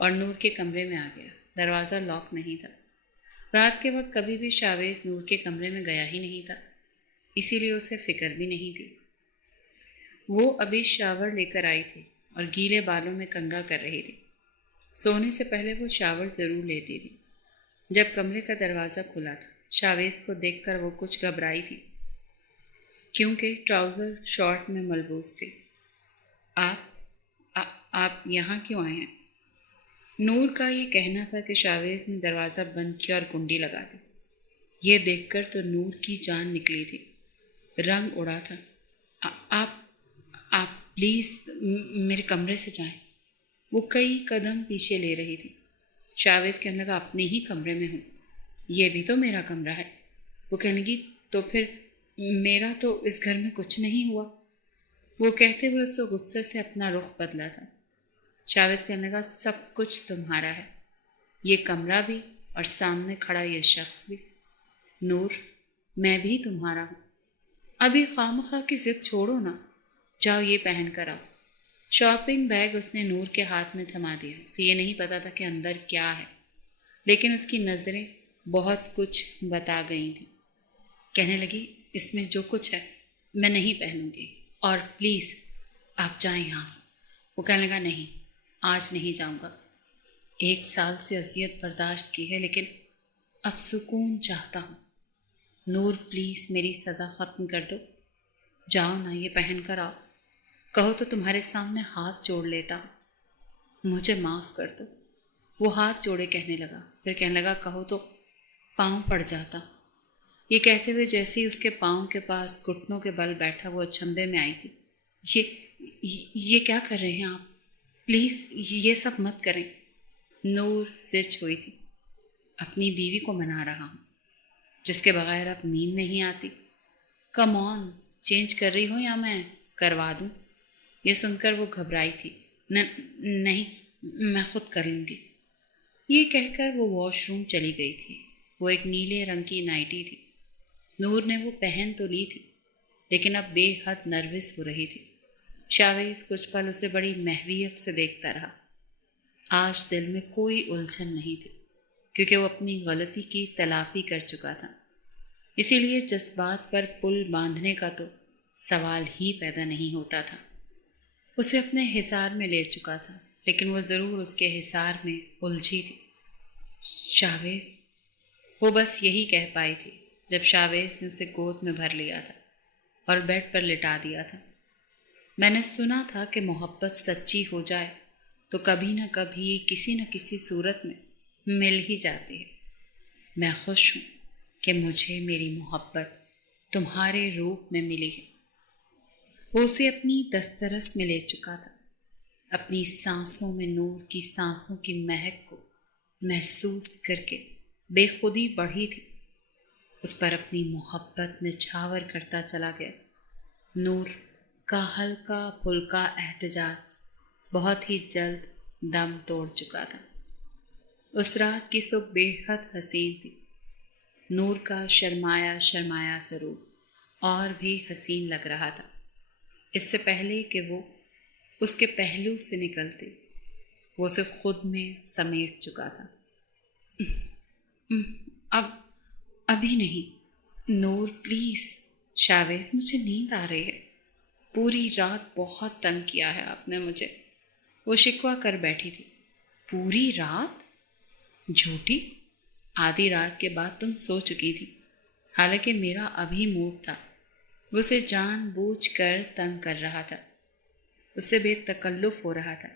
اور نور کے کمرے میں آ گیا، دروازہ لاک نہیں تھا۔ رات کے وقت کبھی بھی شاویز نور کے کمرے میں گیا ہی نہیں تھا، اسی لیے اسے فکر بھی نہیں تھی۔ وہ ابھی شاور لے کر آئی تھی اور گیلے بالوں میں کنگھا کر رہی تھی۔ سونے سے پہلے وہ شاور ضرور لیتی تھی۔ جب کمرے کا دروازہ کھلا تھا، شاویز کو دیکھ کر وہ کچھ گھبرائی تھی، کیونکہ ٹراؤزر شارٹ میں ملبوس تھی۔ آپ یہاں کیوں آئے ہیں؟ نور کا یہ کہنا تھا کہ شاویز نے دروازہ بند کیا اور کنڈی لگا دی۔ یہ دیکھ کر تو نور کی جان نکلی تھی، رنگ اڑا تھا۔ آپ پلیز میرے کمرے سے جائیں۔ وہ کئی قدم پیچھے لے رہی تھی۔ شاویز کہنے لگا اپنے ہی کمرے میں ہوں، یہ بھی تو میرا کمرہ ہے۔ وہ کہنے لگی تو پھر میرا تو اس گھر میں کچھ نہیں ہوا۔ وہ کہتے ہوئے اس غصے سے اپنا رخ بدلا تھا۔ شاویز کہنے لگا سب کچھ تمہارا ہے، یہ کمرہ بھی اور سامنے کھڑا یہ شخص بھی۔ نور، میں بھی تمہارا ہوں۔ ابھی خواہ کی ضد چھوڑو نا، جاؤ یہ پہن کر آؤ۔ شاپنگ بیگ اس نے نور کے ہاتھ میں تھما دیا۔ اسے یہ نہیں پتا تھا کہ اندر کیا ہے، لیکن اس کی نظریں بہت کچھ بتا گئی تھیں۔ کہنے لگی اس میں جو کچھ ہے میں نہیں پہنوں گی، اور پلیز آپ جائیں یہاں سے۔ وہ کہنے لگا نہیں، آج نہیں جاؤں گا۔ 1 سال سے اذیت برداشت کی ہے، لیکن اب سکون چاہتا ہوں۔ نور پلیز میری سزا ختم کر دو، جاؤ نا یہ پہن کر آؤ۔ کہو تو تمہارے سامنے ہاتھ جوڑ لیتا ہوں، مجھے معاف کر دو۔ وہ ہاتھ جوڑے کہنے لگا، پھر کہنے لگا کہو تو پاؤں پڑ جاتا۔ یہ کہتے ہوئے جیسے ہی اس کے پاؤں کے پاس گھٹنوں کے بل بیٹھا، وہ اچنبھے میں آئی تھی۔ یہ کیا کر رہے ہیں آپ؟ پلیز یہ سب مت کریں۔ نور سچ ہوئی تھی، اپنی بیوی کو منا رہا ہوں جس کے بغیر اب نیند نہیں آتی۔ کم آن، چینج کر رہی ہو یا میں کروا دوں؟ یہ سن کر وہ گھبرائی تھی۔ نہیں، میں خود کر لوں گی۔ یہ کہہ کر وہ واش روم چلی گئی تھی۔ وہ ایک نیلے رنگ کی نائٹی تھی۔ نور نے وہ پہن تو لی تھی، لیکن اب بے حد نروس ہو رہی تھی۔ شاویز کچھ پل اسے بڑی محویت سے دیکھتا رہا۔ آج دل میں کوئی الجھن نہیں تھی، کیونکہ وہ اپنی غلطی کی تلافی کر چکا تھا۔ اسی لیے جذبات پر پل باندھنے کا تو سوال ہی پیدا نہیں ہوتا تھا۔ اسے اپنے حصار میں لے چکا تھا، لیکن وہ ضرور اس کے حصار میں الجھی تھی۔ شاویز، وہ بس یہی کہہ پائی تھی جب شاویز نے اسے گود میں بھر لیا تھا اور بیڈ پر لٹا دیا تھا۔ میں نے سنا تھا کہ محبت سچی ہو جائے تو کبھی نہ کبھی کسی نہ کسی صورت میں مل ہی جاتی ہے، میں خوش ہوں کہ مجھے میری محبت تمہارے روپ میں ملی ہے۔ وہ اسے اپنی دسترس میں لے چکا تھا، اپنی سانسوں میں نور کی سانسوں کی مہک کو محسوس کر کے بے خودی بڑھی تھی۔ اس پر اپنی محبت نچھاور کرتا چلا گیا۔ نور کا ہلکا پھلکا احتجاج بہت ہی جلد دم توڑ چکا تھا۔ اس رات کی صبح بے حد حسین تھی۔ نور کا شرمایا شرمایا سا روپ اور بھی حسین لگ رہا تھا۔ اس سے پہلے کہ وہ اس کے پہلو سے نکلتے، وہ اسے خود میں سمیٹ چکا تھا۔ ابھی نہیں نور پلیز، شاویز مجھے نیند آ رہی ہے، پوری رات بہت تنگ کیا ہے آپ نے مجھے، وہ شکوہ کر بیٹھی تھی۔ پوری رات؟ جھوٹی، آدھی رات کے بعد تم سو چکی تھی، حالانکہ میرا ابھی موڈ تھا۔ وہ اسے جان بوجھ کر تنگ کر رہا تھا، اس سے بے تکلف ہو رہا تھا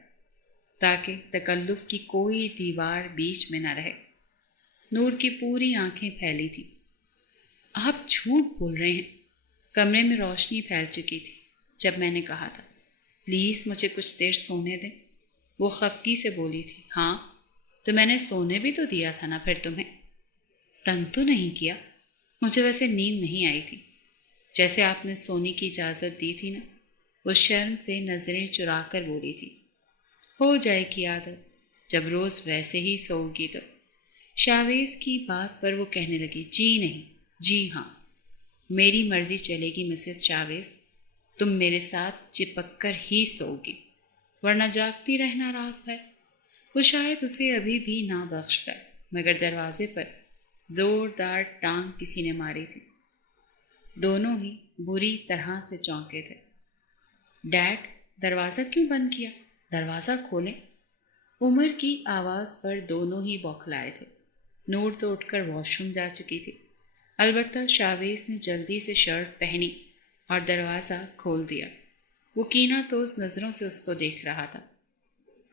تاکہ تکلف کی کوئی دیوار بیچ میں نہ رہے۔ نور کی پوری آنکھیں پھیلی تھی۔ آپ جھوٹ بول رہے ہیں۔ کمرے میں روشنی پھیل چکی تھی جب میں نے کہا تھا پلیز مجھے کچھ دیر سونے دیں، وہ خفگی سے بولی تھی۔ ہاں تو میں نے سونے بھی تو دیا تھا نا، پھر تمہیں تنگ تو نہیں کیا؟ مجھے ویسے نیند نہیں آئی تھی، جیسے آپ نے سونے کی اجازت دی تھی نا، وہ شرم سے نظریں چرا کر بولی تھی۔ ہو جائے گی عادت، جب روز ویسے ہی سوگی تو۔ شاویز کی بات پر وہ کہنے لگی، جی نہیں، جی ہاں، میری مرضی چلے گی مسز شاویز، تم میرے ساتھ چپک کر ہی سوگی، ورنہ جاگتی رہنا رات بھر۔ وہ شاید اسے ابھی بھی نہ بخشتا، مگر دروازے پر زوردار ٹانگ کسی نے ماری تھی۔ دونوں ہی بری طرح سے چونکے تھے۔ ڈیڈ، دروازہ کیوں بند کیا؟ دروازہ کھولیں۔ عمر کی آواز پر دونوں ہی بوکھلائے تھے۔ نور تو اٹھ کر واش روم جا چکی تھی، البتہ شاویز نے جلدی سے شرٹ پہنی اور دروازہ کھول دیا۔ وہ کینہ توز نظروں سے اس کو دیکھ رہا تھا۔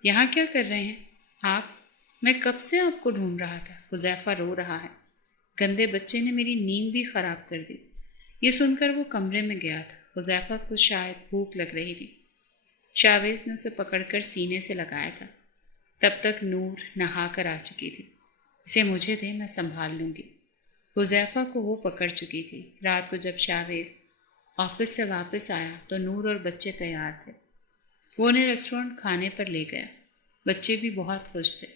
یہاں کیا کر رہے ہیں آپ؟ میں کب سے آپ کو ڈھونڈ رہا تھا، حذیفہ رو رہا ہے، گندے بچے نے میری نیند بھی خراب کر دی۔ یہ سن کر وہ کمرے میں گیا تھا۔ حذیفہ کو شاید بھوک لگ رہی تھی۔ شاویز نے اسے پکڑ کر سینے سے لگایا تھا۔ تب تک نور نہا کر آ چکی تھی۔ اسے مجھے دے، میں سنبھال لوں گی۔ حذیفہ کو وہ پکڑ چکی تھی۔ رات کو جب شاویز آفس سے واپس آیا تو نور اور بچے تیار تھے۔ وہ انہیں ریسٹورنٹ کھانے پر لے گیا۔ بچے بھی بہت خوش تھے۔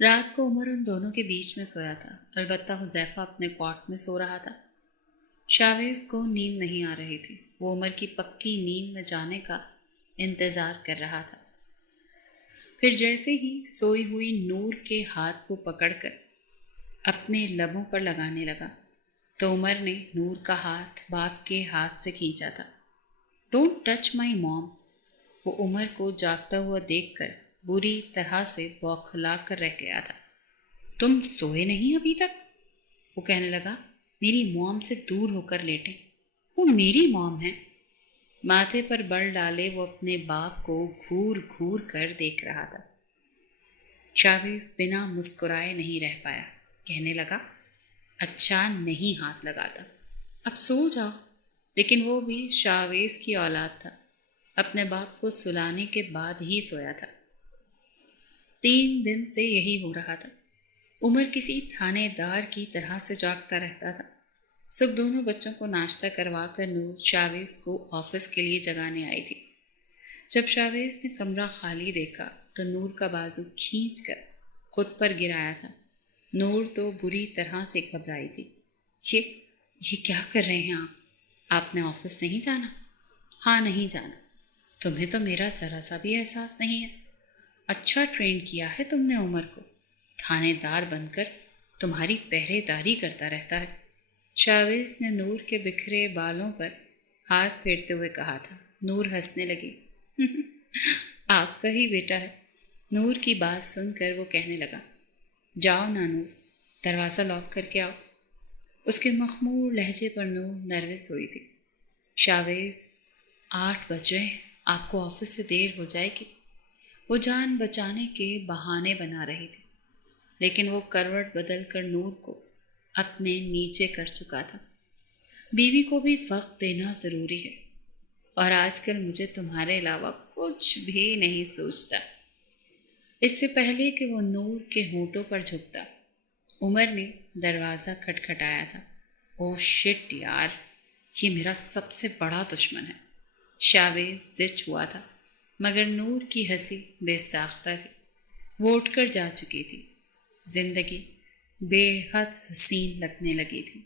رات کو عمر ان دونوں کے بیچ میں سویا تھا، البتہ حذیفہ اپنے کوٹ میں سو رہا تھا۔ شاویز کو نیند نہیں آ رہی تھی، وہ عمر کی پکی نیند میں جانے کا انتظار کر رہا تھا۔ پھر جیسے ہی سوئی ہوئی نور کے ہاتھ کو پکڑ کر اپنے لبوں پر لگانے لگا تو عمر نے نور کا ہاتھ باپ کے ہاتھ سے کھینچا تھا۔ ڈونٹ ٹچ مائی موم۔ وہ عمر کو جاگتا ہوا دیکھ کر بری طرح سے بوکھلا کر رہ گیا تھا۔ تم سوئے نہیں ابھی تک؟ وہ کہنے لگا، میری موم سے دور ہو کر لیٹیں، وہ میری موم ہے۔ ماتھے پر بل ڈالے وہ اپنے باپ کو گھور گھور کر دیکھ رہا تھا۔ شاویز بنا مسکرائے نہیں رہ پایا، کہنے لگا، اچھا نہیں ہاتھ لگاتا، اب سو جاؤ۔ لیکن وہ بھی شاویز کی اولاد تھا، اپنے باپ کو سلانے کے بعد ہی سویا تھا۔ 3 دن سے یہی ہو رہا تھا۔ عمر کسی تھانے دار کی طرح سے جاگتا رہتا تھا۔ صبح دونوں بچوں کو ناشتہ کروا کر نور شاویز کو آفس کے لیے جگانے آئی تھی۔ جب شاویز نے کمرہ خالی دیکھا تو نور کا بازو کھینچ کر خود پر گرایا تھا۔ نور تو بری طرح سے گھبرائی تھی۔ یہ کیا کر رہے ہیں آپ نے آفس نہیں جانا؟ ہاں نہیں جانا۔ تمہیں تو میرا ذرا سا بھی احساس نہیں ہے۔ اچھا ٹرین کیا ہے تم نے عمر کو، تھانے دار بن کر تمہاری پہرے داری کرتا رہتا ہے۔ شاویز نے نور کے بکھرے بالوں پر ہاتھ پھیرتے ہوئے کہا تھا۔ نور ہنسنے لگی۔ آپ کا ہی بیٹا ہے۔ نور کی بات سن کر وہ کہنے لگا، جاؤ نا نور، دروازہ لاک کر کے آؤ۔ اس کے مخمور لہجے پر نور نروس ہوئی تھی۔ شاویز، 8 بج رہے ہیں، آپ کو آفس سے دیر ہو جائے گی۔ وہ جان بچانے کے بہانے بنا رہی تھی، لیکن وہ کروٹ بدل کر نور کو اپنے نیچے کر چکا تھا۔ بیوی کو بھی وقت دینا ضروری ہے، اور آج کل مجھے تمہارے علاوہ کچھ بھی نہیں سوچتا۔ اس سے پہلے کہ وہ نور کے ہونٹوں پر جھکتا، عمر نے دروازہ کھٹکھٹایا تھا۔ او شٹ یار، یہ میرا سب سے بڑا دشمن ہے، شاویز زچ ہوا تھا، مگر نور کی ہنسی بے ساختہ تھی۔ وہ اٹھ کر جا چکی تھی۔ زندگی بے حد حسین لگنے لگی تھی۔